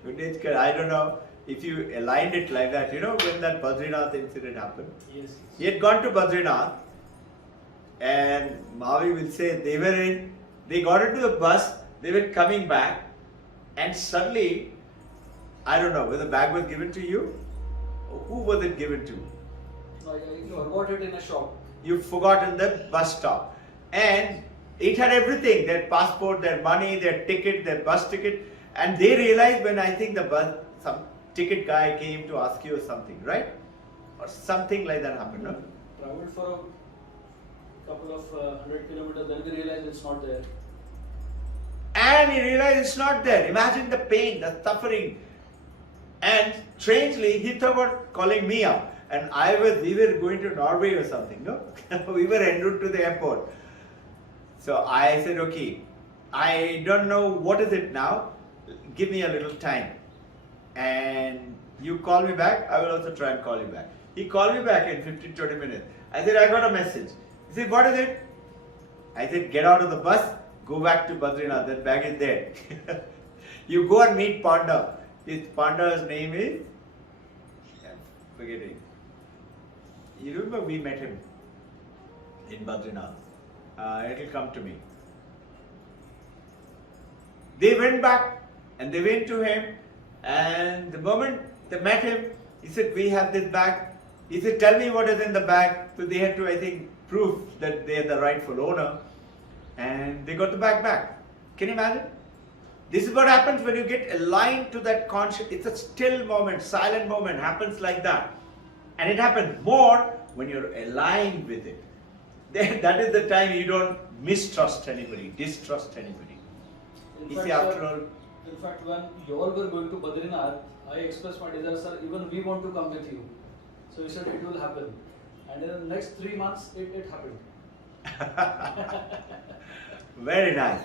Gundechkar. I don't know if you aligned it like that. You know when that Badrinath incident happened? Yes. He had gone to Badrinath, and Mavi will say they got into the bus, they were coming back, and suddenly, I don't know whether the bag was given to you, or who was it given to? No, you forgot it in a shop. You forgot in the bus stop. And it had everything, their passport, their money, their ticket, their bus ticket. And they realized when I think the bus, some ticket guy came to ask you something, right? Or something like that happened, no? Traveled for a couple of 100 kilometers, then we realized it's not there. And he realized it's not there. Imagine the pain, the suffering. And strangely, he thought about calling me up. And we were going to Norway or something, no? We were en route to the airport. So I said, okay, I don't know what is it now. Give me a little time. And you call me back, I will also try and call you back. He called me back in 15-20 minutes. I said, I got a message. He said, what is it? I said, get out of the bus, go back to Badrinath, that bag is there. You go and meet Panda. Panda's name is, I'm forgetting. You remember we met him in Badrinath. It will come to me. They went back and they went to him, and the moment they met him, he said, we have this bag. He said, tell me what is in the bag. So they had to, I think, prove that they are the rightful owner, and they got the bag back. Can you imagine? This is what happens when you get aligned to that conscious. It's a still moment, silent moment, happens like that. And it happens more when you're aligned with it. Then that is the time you don't mistrust anybody, distrust anybody. In You fact, see, after all, in fact, when you all were going to Badrinath, I expressed my desire, sir, even we want to come with you. So he said it will happen. And in the next 3 months, it happened. very nice.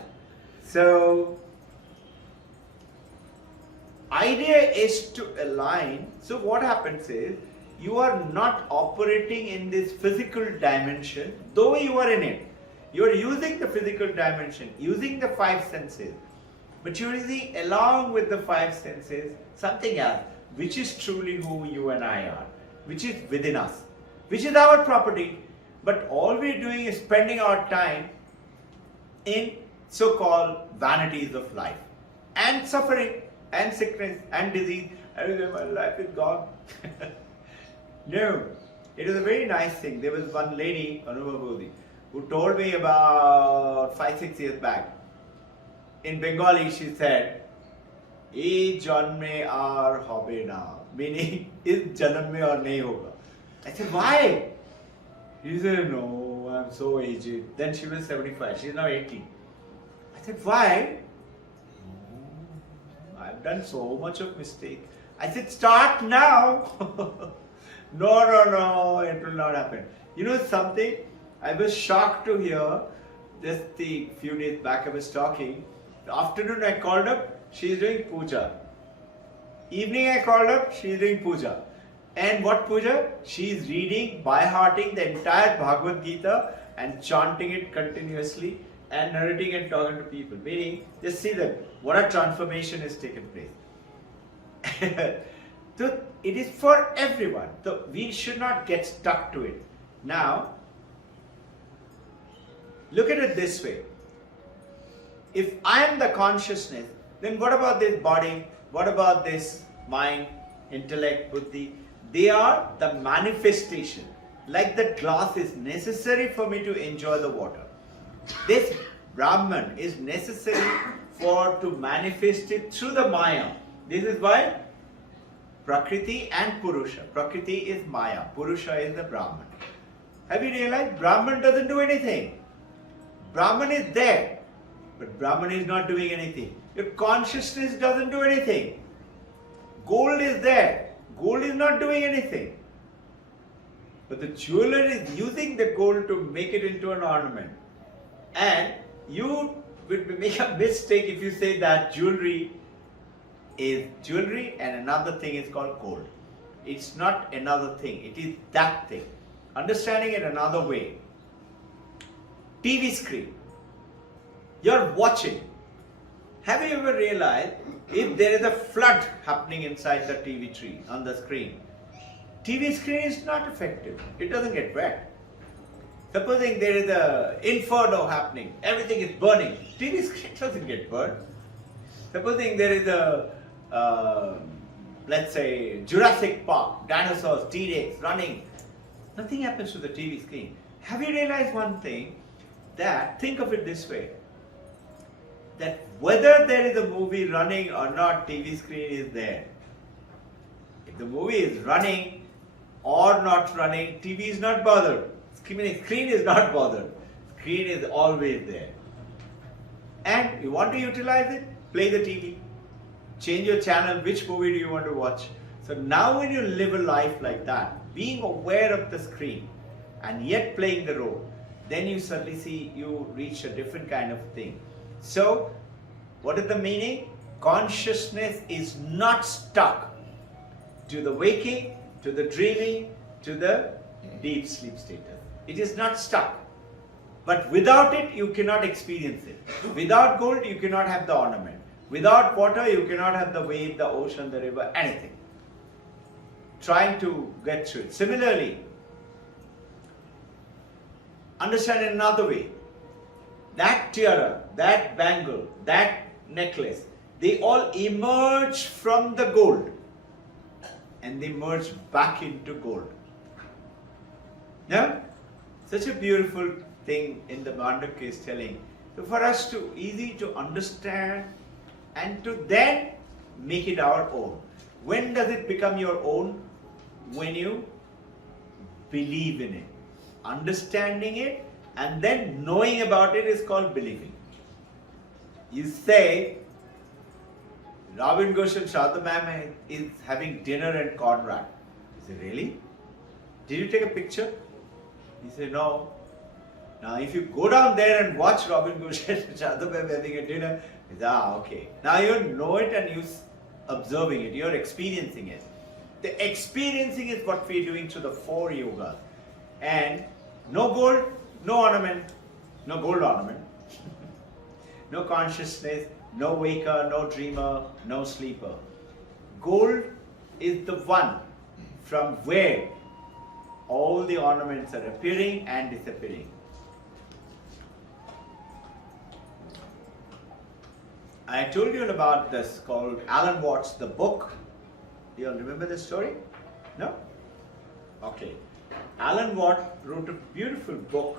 So, idea is to align. So what happens is, you are not operating in this physical dimension, though you are in it. You are using the physical dimension, using the 5 senses. But you are using, along with the 5 senses, something else, which is truly who you and I are, which is within us, which is our property. But all we are doing is spending our time in so-called vanities of life, and suffering, and sickness, and disease. And my life is gone. No, it was a very nice thing. There was one lady, Anubha Bodhi, who told me about 5-6 years back. In Bengali, she said, "Ee janme aar hobe na," meaning, "Is janam mein aur nahi hoga." I said, "Why?" He said, "No, I'm so aged." Then she was 75. She's now 80. I said, "Why?" "Oh, I've done so much of mistake." I said, "Start now." No, it will not happen. You know something? I was shocked to hear Just the few days back I was talking. Afternoon I called up, she is doing puja. Evening I called up, she is doing puja. And what puja? She is reading, by-hearting the entire Bhagavad Gita and chanting it continuously and narrating and talking to people. Meaning, just see that what a transformation has taken place. So it is for everyone. So we should not get stuck to it. Now, look at it this way. If I am the consciousness, then what about this body? What about this mind, intellect, buddhi? They are the manifestation. Like the glass is necessary for me to enjoy the water. This Brahman is necessary to manifest it through the Maya. This is why Prakriti and Purusha. Prakriti is Maya, Purusha is the Brahman. Have you realized Brahman doesn't do anything? Brahman is there, but Brahman is not doing anything. Your consciousness doesn't do anything. Gold is there. Gold is not doing anything. But the jeweler is using the gold to make it into an ornament. And you would make a mistake if you say that jewelry is jewelry and another thing is called gold. It's not another thing. It is that thing. Understanding it another way. TV screen. You're watching. Have you ever realized if there is a flood happening inside the TV tree on the screen? TV screen is not effective. It doesn't get wet. Supposing there is a inferno happening, everything is burning. TV screen doesn't get burned. Supposing there is a let's say Jurassic Park, dinosaurs, T-Rex running, nothing happens to the TV screen. Have you realized one thing? That, think of it this way, that whether there is a movie running or not, TV screen is there. If the movie is running or not running, TV is not bothered. Screen is not bothered. Screen is always there. And you want to utilize it? Play the TV. Change your channel, which movie do you want to watch? So now when you live a life like that, being aware of the screen and yet playing the role, then you suddenly see you reach a different kind of thing. So, what is the meaning? Consciousness is not stuck to the waking, to the dreaming, to the deep sleep status. It is not stuck. But without it, you cannot experience it. Without gold, you cannot have the ornament. Without water, you cannot have the wave, the ocean, the river, anything. Trying to get through it. Similarly, understand in another way. That tiara, that bangle, that necklace, they all emerge from the gold and they merge back into gold. Yeah? Such a beautiful thing in the Mandukya is telling. So for us to easy to understand and to then make it our own. When does it become your own? When you believe in it. Understanding it and then knowing about it is called believing. You say, Robin Ghosh and Shraddha Ma'am is having dinner in Conrad. You say, really? Did you take a picture? He said, no. Now if you go down there and watch Robin Ghosh and Shraddha Ma'am having a dinner, you say, okay. Now you know it and you're observing it, you're experiencing it. The experiencing is what we're doing through the 4 yogas. And no gold, no ornament, no gold ornament, no consciousness, no waker, no dreamer, no sleeper. Gold is the one from where all the ornaments are appearing and disappearing. I told you about this called Alan Watts, the book. Do you all remember this story? No? Okay. Alan Watt wrote a beautiful book.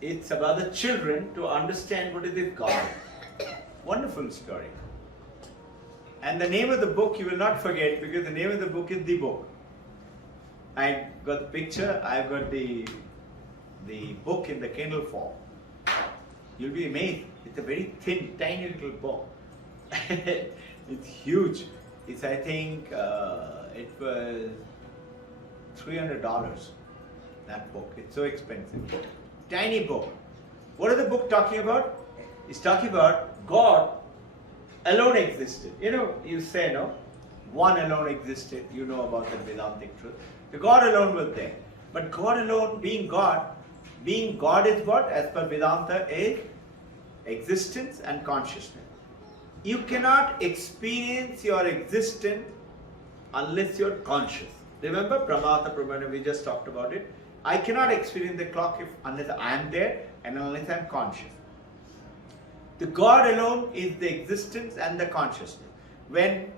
It's about the children to understand what is this God. Wonderful story. And the name of the book you will not forget because the name of the book is The Book. I got the picture, I've got the book in the Kindle form. You'll be amazed. It's a very thin, tiny little book. It's huge. It's, I think, it was $300, that book. It's so expensive. Tiny book. What is the book talking about? It's talking about God alone existed. You say, no, one alone existed. You know about the Vedantic truth. The God alone was there. But God alone, being God is what? As per Vedanta, is existence and consciousness. You cannot experience your existence unless you're conscious. Remember, Pramata Pramana, we just talked about it. I cannot experience the clock unless I am there and unless I am conscious. The God alone is the existence and the consciousness. When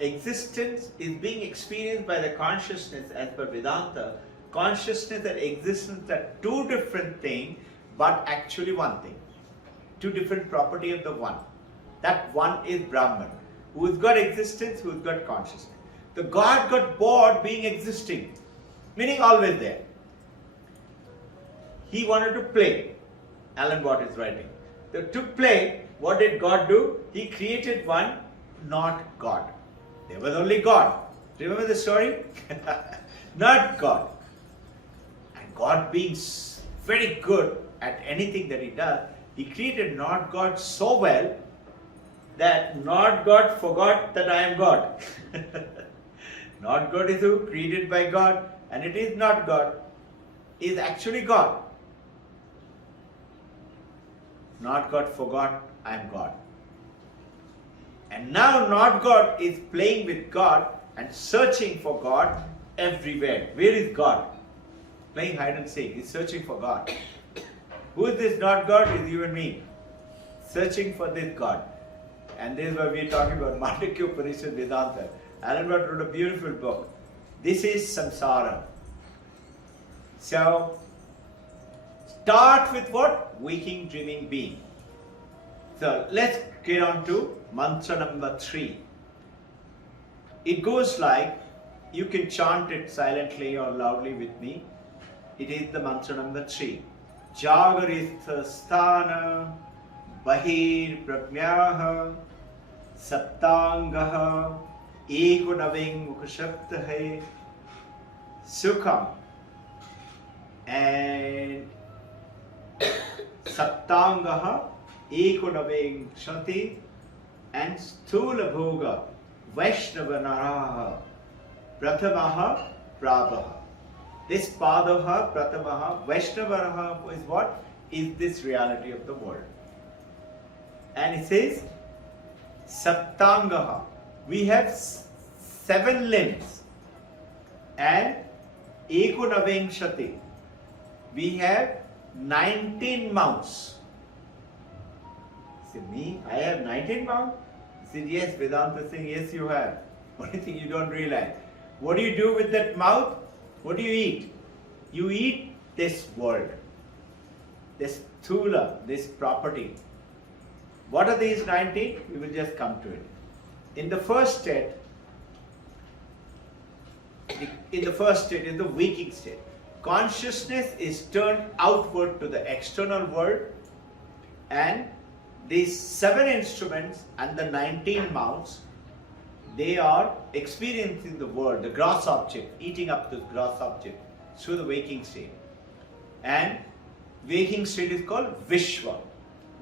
existence is being experienced by the consciousness as per Vedanta, consciousness and existence are two different things, but actually one thing. Two different property of the one. That one is Brahman, who's got existence, who's got consciousness. The God got bored being existing, meaning always there. He wanted to play. Alan Watt is writing. To play, what did God do? He created one, not God. There was only God. Remember the story? Not God. And God being very good at anything that He does, He created not God so well that not God forgot that I am God. Not God is who? Created by God, and it is not God. It is actually God. Not God forgot I am God. And now not God is playing with God and searching for God everywhere. Where is God? Playing hide and seek. He's searching for God. Who is this not God? Is you and me. Searching for this God. And this is why we are talking about Mandukya Upanishad Vedanta. Alan Watt wrote a beautiful book. This is samsara. So, start with what? Waking, dreaming, being. So, let's get on to mantra number 3. It goes like, you can chant it silently or loudly with me. It is the mantra number 3. Jagaristha sthana bahir prajnaha saptangaha ekunaving mukshaptahe sukham and saptangaha ekunaving shati and sthula bhoga vaishnava prathamaha prabhaha. This Padaha, Pratamaha, Vaishnavaraha is what? Is this reality of the world. And it says, Saptangaha. We have 7 limbs. And Ekunavingshati. We have 19 mouths. Say, me? I have 19 mouths? He said, yes, Vedanta is saying, yes, you have. Only thing you don't realize. What do you do with that mouth? What do you eat? You eat this world, this sthula, this property. What are these 19? We will just come to it. In the first state, in the waking state, consciousness is turned outward to the external world, and these 7 instruments and the 19 mouths, they are experiencing the world, the gross object, eating up the gross object through the waking state. And waking state is called Vishwa.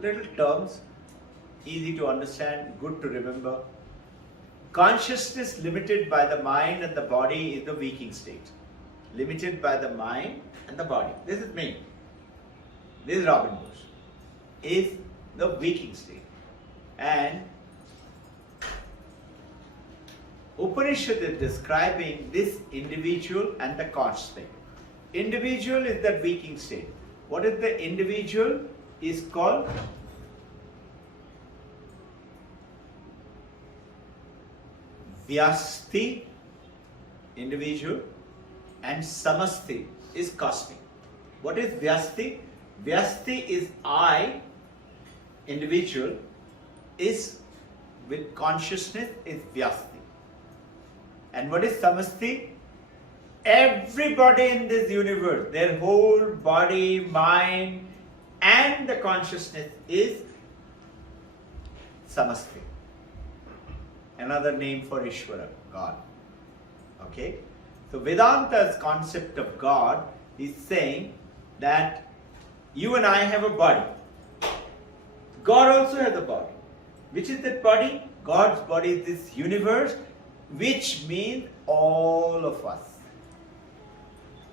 Little terms, easy to understand, good to remember. Consciousness limited by the mind and the body is the waking state. Limited by the mind and the body. This is me. This is Robin Bush. Is the waking state. And Upanishad is describing this individual and the conscious state. Individual is that waking state. What is the individual? Is called Vyasti, individual, and Samasti is cosmic. What is Vyasti? Vyasti is I, individual, is with consciousness is Vyasti. And what is Samasti? Everybody in this universe, their whole body, mind, and the consciousness is Samasti. Another name for Ishvara, God. Okay? So Vedanta's concept of God is saying that You and I have a body. God also has a body. Which is that body? God's body is this universe, which means all of us.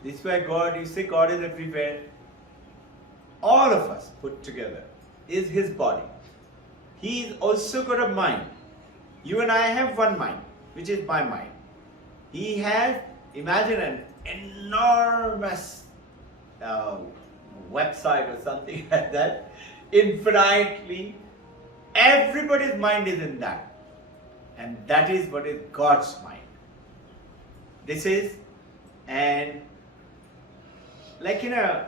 This is why God, you say God is everywhere. All of us put together is His body. He's also got a mind. You and I have one mind, which is my mind. He has, imagine an enormous website or something like that, infinitely. Everybody's mind is in that. And that is what is God's mind. This is, and like in a,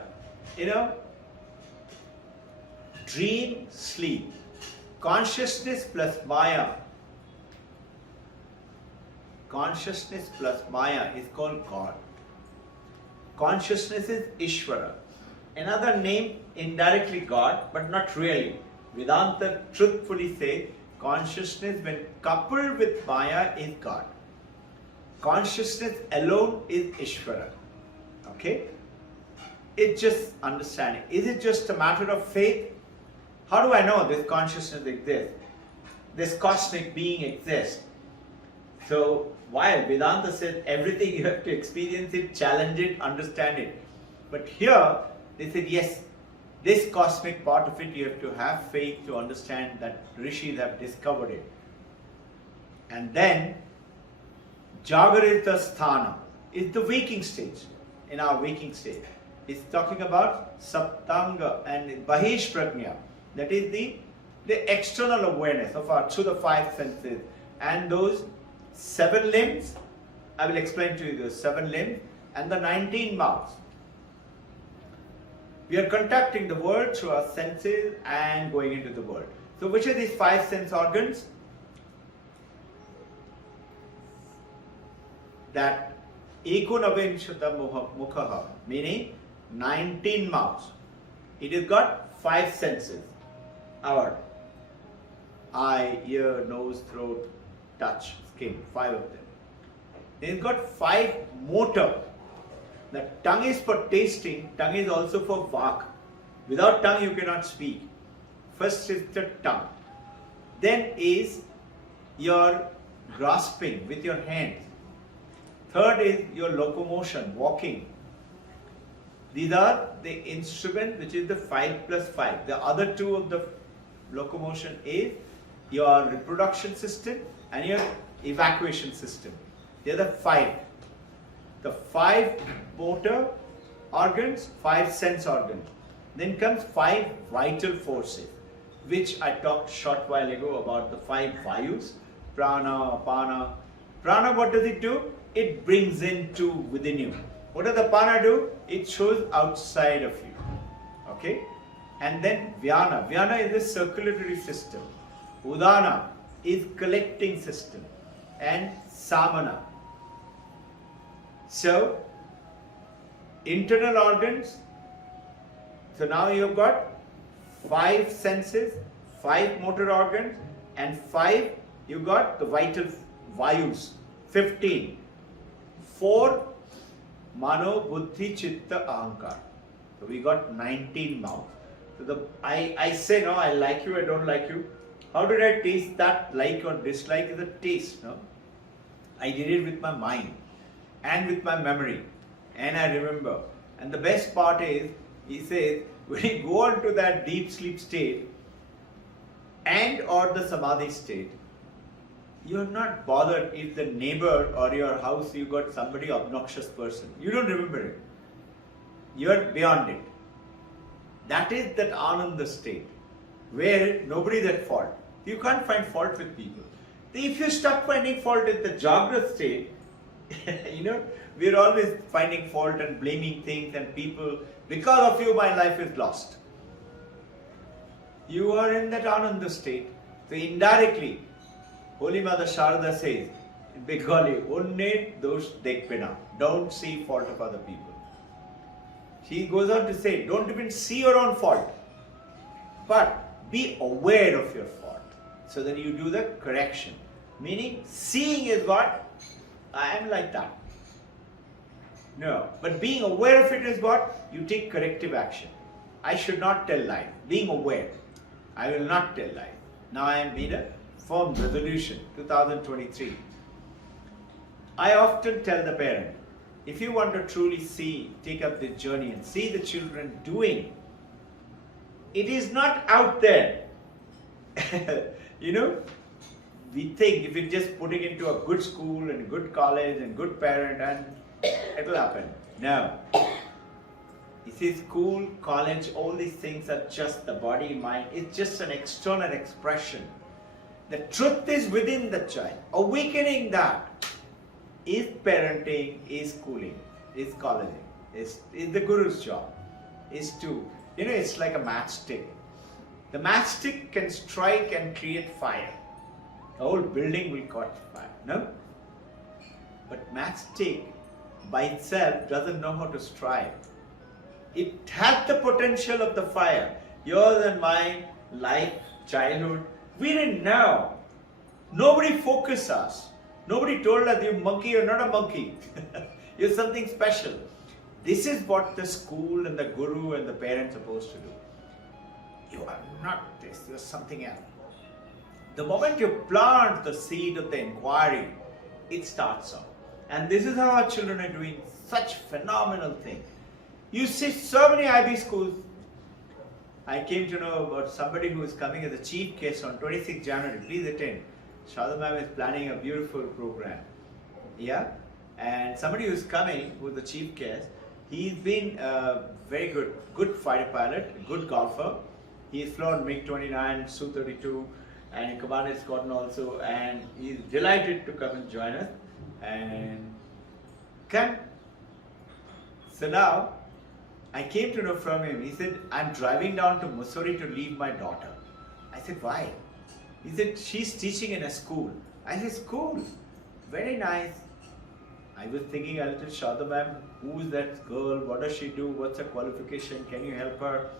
dream, sleep, consciousness plus Maya. Consciousness plus Maya is called God. Consciousness is Ishvara. Another name, indirectly God, but not really. Vedanta truthfully say consciousness when coupled with Maya is God. Consciousness alone is Ishvara. Okay? It's just understanding. Is it just a matter of faith? How do I know this consciousness exists? This cosmic being exists? So, while Vedanta says everything you have to experience it, challenge it, understand it. But here, they said yes, this cosmic part of it you have to have faith to understand that rishis have discovered it. And then, Jagarita Sthana is the waking stage, in our waking state. It's talking about Saptanga and Bahish Prajna. That is the external awareness of our through the five senses. And those 7 limbs, I will explain to you those 7 limbs, and the 19 mouths. We are contacting the world through our senses and going into the world. So which are these 5 sense organs? That Ekunavimshata Mukhaha, meaning 19 mouths. It has got 5 senses. Our eye, ear, nose, throat, touch, skin, 5 of them. Then it's got 5 motor. The tongue is for tasting, tongue is also for vak. Without tongue you cannot speak. First is the tongue. Then is your grasping with your hands. Third is your locomotion, walking. These are the instruments, which is the 5 plus 5. The other 2 of the locomotion is your reproduction system and your evacuation system. They are the 5. The 5 motor organs, 5 sense organs. Then comes 5 vital forces, which I talked short while ago about the 5 vayus, prana, apana. Prana, what does it do? It brings into within you. What does the apana do? It shows outside of you. Okay? And then vyana. Vyana is the circulatory system. Udana is collecting system. And samana. So, internal organs. So now you have got 5 senses, 5 motor organs, and 5 you got the vital vayus, 15. 4 mano, buddhi, chitta, ahankar. So we got 19 mouths. So I say no, I like you, I don't like you. How did I taste that? Like or dislike is a taste, no? I did it with my mind and with my memory, and I remember. And the best part is, he says, when you go on to that deep sleep state and or the samadhi state, you're not bothered if the neighbor or your house you got somebody obnoxious person. You don't remember it. You're beyond it. That is that Ananda state where nobody is at fault. You can't find fault with people. If you start finding fault in the Jagrata state, we're always finding fault and blaming things and people. Because of you, my life is lost. You are in that Ananda state. So indirectly, Holy Mother Sharda says, in Bengali, Unne dosh dekhpena. Don't see fault of other people. She goes on to say, don't even see your own fault. But be aware of your fault. So that you do the correction. Meaning, seeing is what? I am like that. No. But being aware of it is what? You take corrective action. I should not tell lies. Being aware, I will not tell lies. Now I am made a firm resolution, 2023. I often tell the parent, if you want to truly take up the journey and see the children doing, it is not out there. You know, we think if we just put it into a good school and good college and good parent and it will happen. No. You see, school, college, all these things are just the body, mind. It's just an external expression. The truth is within the child. Awakening that is parenting, is schooling, is colleging, is the guru's job. Is to, it's like a matchstick. The matchstick can strike and create fire. The whole building will catch fire, no? But matchstick by itself doesn't know how to strike. It had the potential of the fire. Yours and mine, life, childhood, we didn't know. Nobody focused us. Nobody told us, you monkey, you're not a monkey. You're something special. This is what the school and the guru and the parents are supposed to do. You are not this, you're something else. The moment you plant the seed of the inquiry, it starts up. And this is how our children are doing such phenomenal things. You see so many IB schools. I came to know about somebody who is coming as a chief guest on 26th January. Please attend. Shada ma'am is planning a beautiful program. Yeah? And somebody who is coming, who is the chief guest, he's been a very good fighter pilot, good golfer. He's flown MiG-29, Su-32, and he commanded squadron also. And he's delighted to come and join us. And come. So now, I came to know from him, he said, I'm driving down to Mussoorie to leave my daughter. I said, why? He said, she's teaching in a school. I said, school? Very nice. I was thinking a little, Shada ma'am, who's that girl? What does she do? What's her qualification? Can you help her?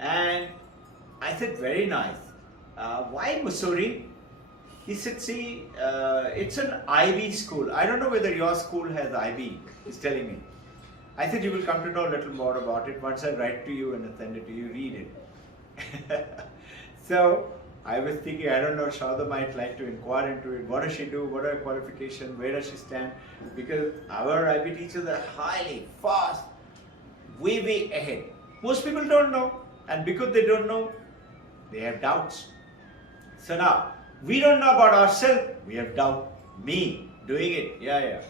And I said, very nice. Why Mussoorie? He said, see, it's an IB school. I don't know whether your school has IB, he's telling me. I said, you will come to know a little more about it once I write to you and send it to you, read it. So, I was thinking, I don't know, Shada might like to inquire into it. What does she do? What are her qualifications? Where does she stand? Because our IB teachers are highly, fast, way ahead. Most people don't know. And because they don't know, they have doubts. So now, we don't know about ourselves, we have doubt. Me, doing it, yeah.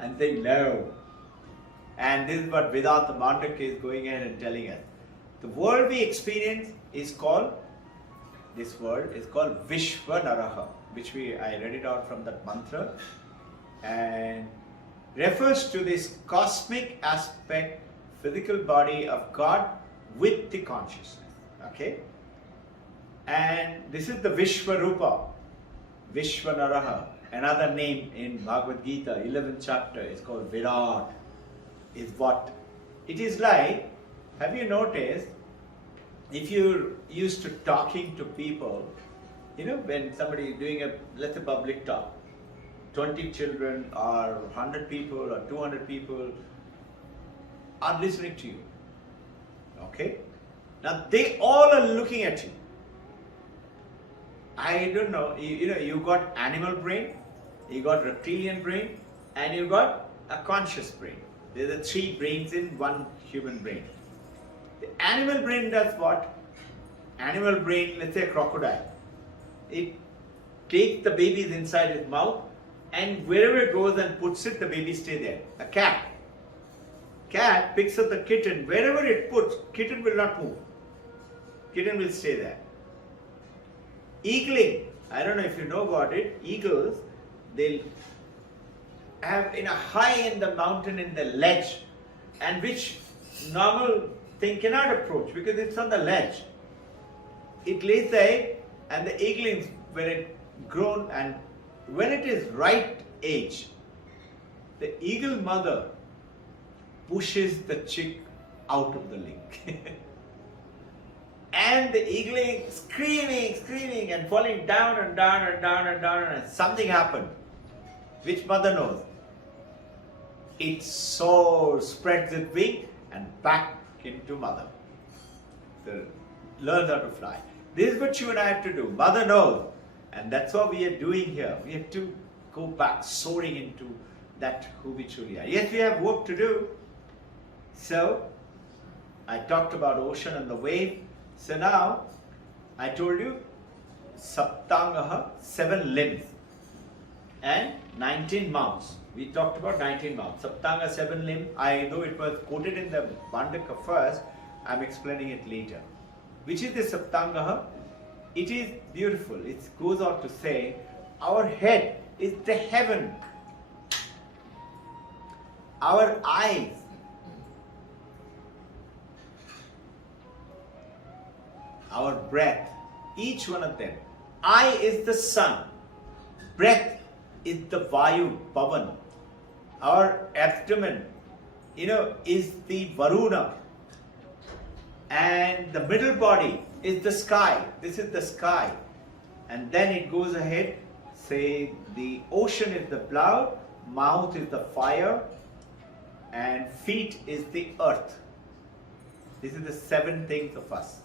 And saying no. And this is what Vedanta Mandukya is going ahead and telling us. The world we experience is called, this world is called Vishwa Naraha, which I read it out from that mantra, and refers to this cosmic aspect, physical body of God with the consciousness. Okay? And this is the Vishwarupa, Vishwanaraha. Another name in Bhagavad Gita, 11th chapter, is called Virat. Is what? It is like, have you noticed, if you're used to talking to people, when somebody is doing let's say public talk, 20 children or 100 people or 200 people are listening to you. Okay? Now they all are looking at you. I don't know, you got animal brain, you got reptilian brain, and you got a conscious brain. There are 3 brains in one human brain. The animal brain does what? Animal brain, let's say a crocodile. It takes the babies inside its mouth, and wherever it goes and puts it, the baby stay there. A cat. Cat picks up the kitten, wherever it puts, kitten will not move. Kitten will stay there. Eagling, I don't know if you know about it, eagles, they'll have in a high in the mountain in the ledge, and which normal thing cannot approach because it's on the ledge. It lays the egg, and the eaglings, when it grown and when it is right age, the eagle mother pushes the chick out of the lake. And the eagling screaming and falling down and something happened. Which mother knows? It soars, spreads its wing and back into mother. So learn how to fly. This is what you and I have to do. Mother knows. And that's what we are doing here. We have to go back, soaring into that who we truly are. Yes, we have work to do. So, I talked about ocean and the wave. So now, I told you, Saptangaha, 7 limbs and 19 mouths. We talked about 19 mouths. Saptanga, 7 limbs. Though it was quoted in the Mandukya first, I am explaining it later. Which is the Saptangaha? It is beautiful. It goes on to say, our head is the heaven. Our eyes, our breath, each one of them. Eye is the sun. Breath is the Vayu, Pavan. Our abdomen, is the Varuna. And the middle body is the sky. This is the sky. And then it goes ahead, say the ocean is the cloud, mouth is the fire, and feet is the earth. This is the 7 things of us.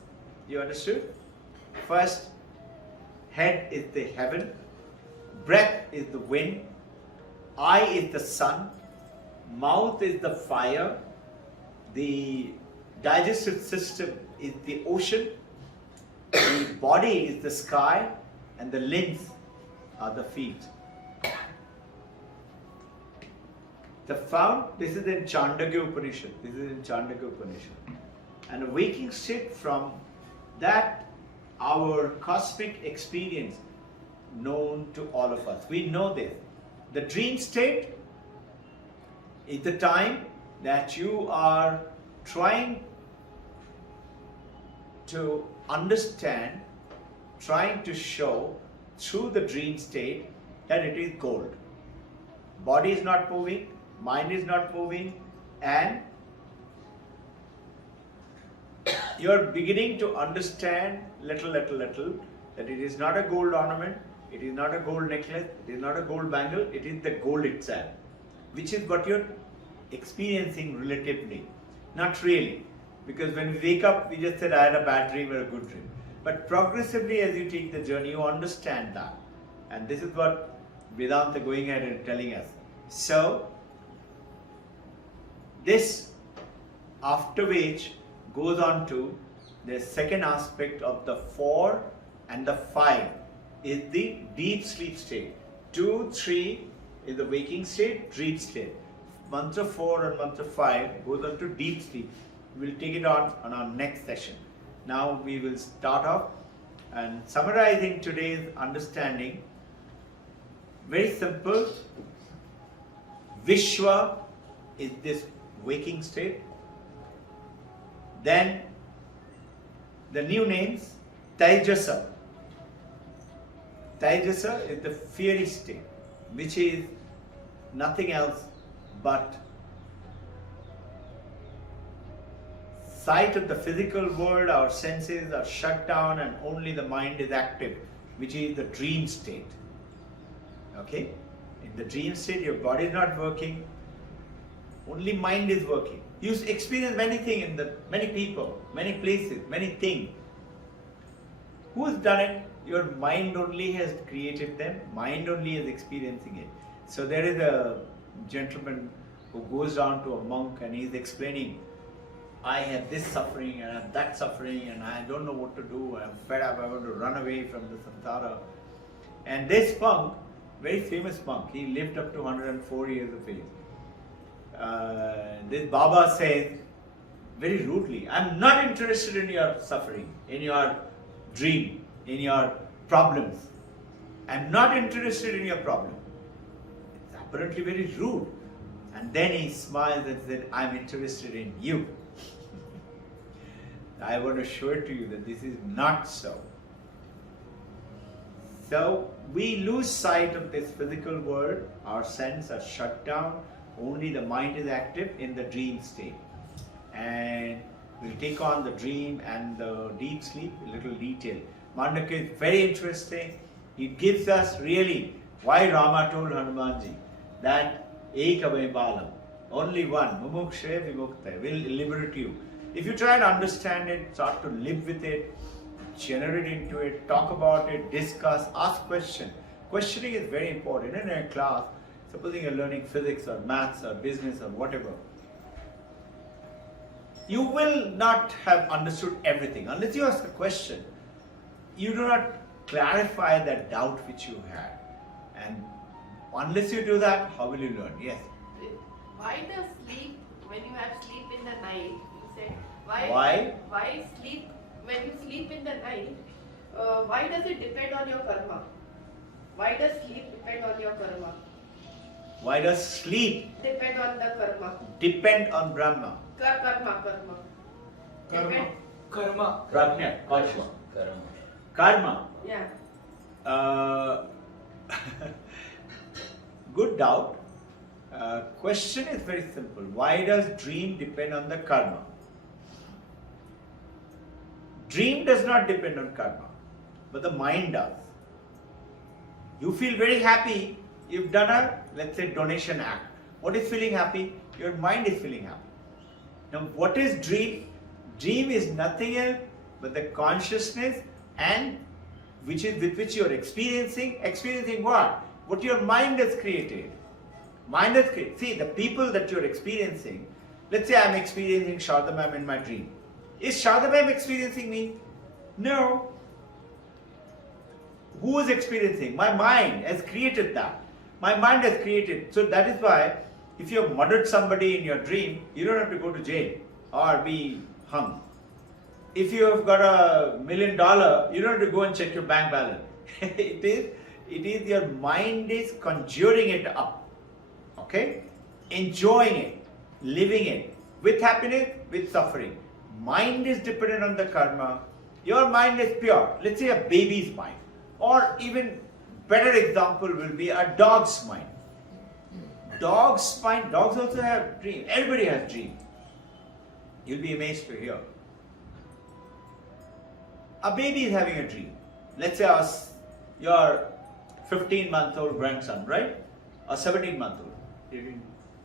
You understood? First, head is the heaven, breath is the wind, eye is the sun, mouth is the fire, the digestive system is the ocean, the body is the sky, and the limbs are the feet. This is in Chandogya Upanishad. And a waking state, from that, our cosmic experience known to all of us. We know this. The dream state is the time that you are trying to understand, trying to show through the dream state that it is gold. Body is not moving, mind is not moving, and you are beginning to understand little that it is not a gold ornament, it is not a gold necklace, it is not a gold bangle, it is the gold itself, which is what you're experiencing relatively. Not really, because when we wake up, we just said I had a bad dream or a good dream. But progressively, as you take the journey, you understand that. And this is what Vedanta going ahead and telling us. So, this, after which, goes on to the second aspect of the 4 and the 5 is the deep sleep state. 2, 3 is the waking state, dream state. Mantra 4 and Mantra 5 goes on to deep sleep. We'll take it on our next session. Now we will start off and summarizing today's understanding. Very simple. Vishwa is this waking state. Then the new names, Taijasa. Taijasa is the fiery state, which is nothing else but sight of the physical world. Our senses are shut down and only the mind is active, which is the dream state. Okay? In the dream state, your body is not working, only mind is working. You experience many things in many people, many places, many things. Who has done it? Your mind only has created them, mind only is experiencing it. So there is a gentleman who goes down to a monk and he is explaining, I have this suffering and I have that suffering and I don't know what to do, I'm fed up, I want to run away from the samsara. And this monk, very famous monk, he lived up to 104 years of age. This Baba says very rudely, I'm not interested in your suffering, in your dream, in your problems. I'm not interested in your problem. It's apparently very rude. And then he smiled and said, I'm interested in you. I want to show it to you that this is not so. So we lose sight of this physical world, our senses are shut down, only the mind is active in the dream state. And we'll take on the dream and the deep sleep in little detail. Mandukya is very interesting. It gives us really why Rama told Hanumanji that Ekavai Balam, only one, Mumukshe Vimukta, will liberate you. If you try and understand it, start to live with it, generate into it, talk about it, discuss, ask questions. Questioning is very important. In a class, supposing you're learning physics or maths or business or whatever, you will not have understood everything. Unless you ask a question, you do not clarify that doubt which you had. And unless you do that, how will you learn? Yes. Why does sleep, when you have sleep in the night, you said, why sleep, when you sleep in the night, why does it depend on your karma? Why does sleep depend on your karma? Why does sleep Depend on the karma. depend on Brahma? Karma. Karma. Karma. Prajna, karma. Yeah. Good doubt. Question is very simple. Why does dream depend on the karma? Dream does not depend on karma, but the mind does. You feel very happy, you've done a, let's say, donation act. What is feeling happy? Your mind is feeling happy. Now, what is dream? Dream is nothing else but the consciousness and with which you are experiencing what? What your mind has created. Mind has created. See, the people that you are experiencing, let's say I am experiencing Sharda ma'am in my dream. Is Sharda ma'am experiencing me? No. Who is experiencing? My mind has created that. My mind has created. So that is why if you have murdered somebody in your dream, you don't have to go to jail or be hung. If you have got $1 million, you don't have to go and check your bank balance. It is your mind is conjuring it up. Okay? Enjoying it, living it, with happiness, with suffering. Mind is dependent on the karma. Your mind is pure. Let's say a baby's mind. Or even better example will be a dog's mind. Dog's mind, dogs also have dreams. Everybody has dreams. You'll be amazed to hear. A baby is having a dream. Let's say your 15-month-old grandson, right? Or 17-month-old,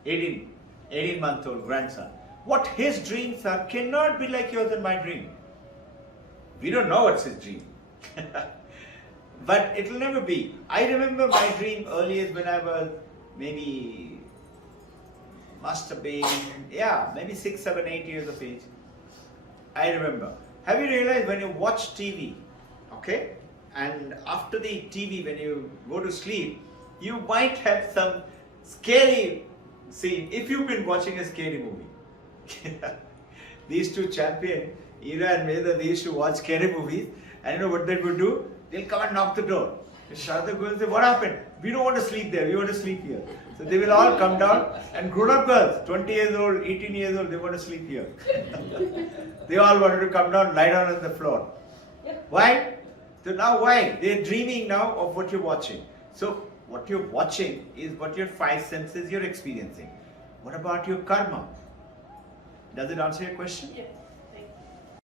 18-month-old grandson. What his dreams are cannot be like yours and my dream. We don't know what's his dream. But it will never be. I remember my dream earliest when I was must have been, maybe 6, 7, 8 years of age. I remember. Have you realized when you watch TV, okay, and after the TV, when you go to sleep, you might have some scary scene if you've been watching a scary movie. These two champions, Ira and Veda, they used to watch scary movies, and you know what they would do? They'll come and knock the door. Sharda will say, what happened? We don't want to sleep there, we want to sleep here. So they will all come down, and grown-up girls, 20 years old, 18 years old, they want to sleep here. They all wanted to come down, lie down on the floor. Why? So now why? They're dreaming now of what you're watching. So what you're watching is what your 5 senses you're experiencing. What about your karma? Does it answer your question? Yes.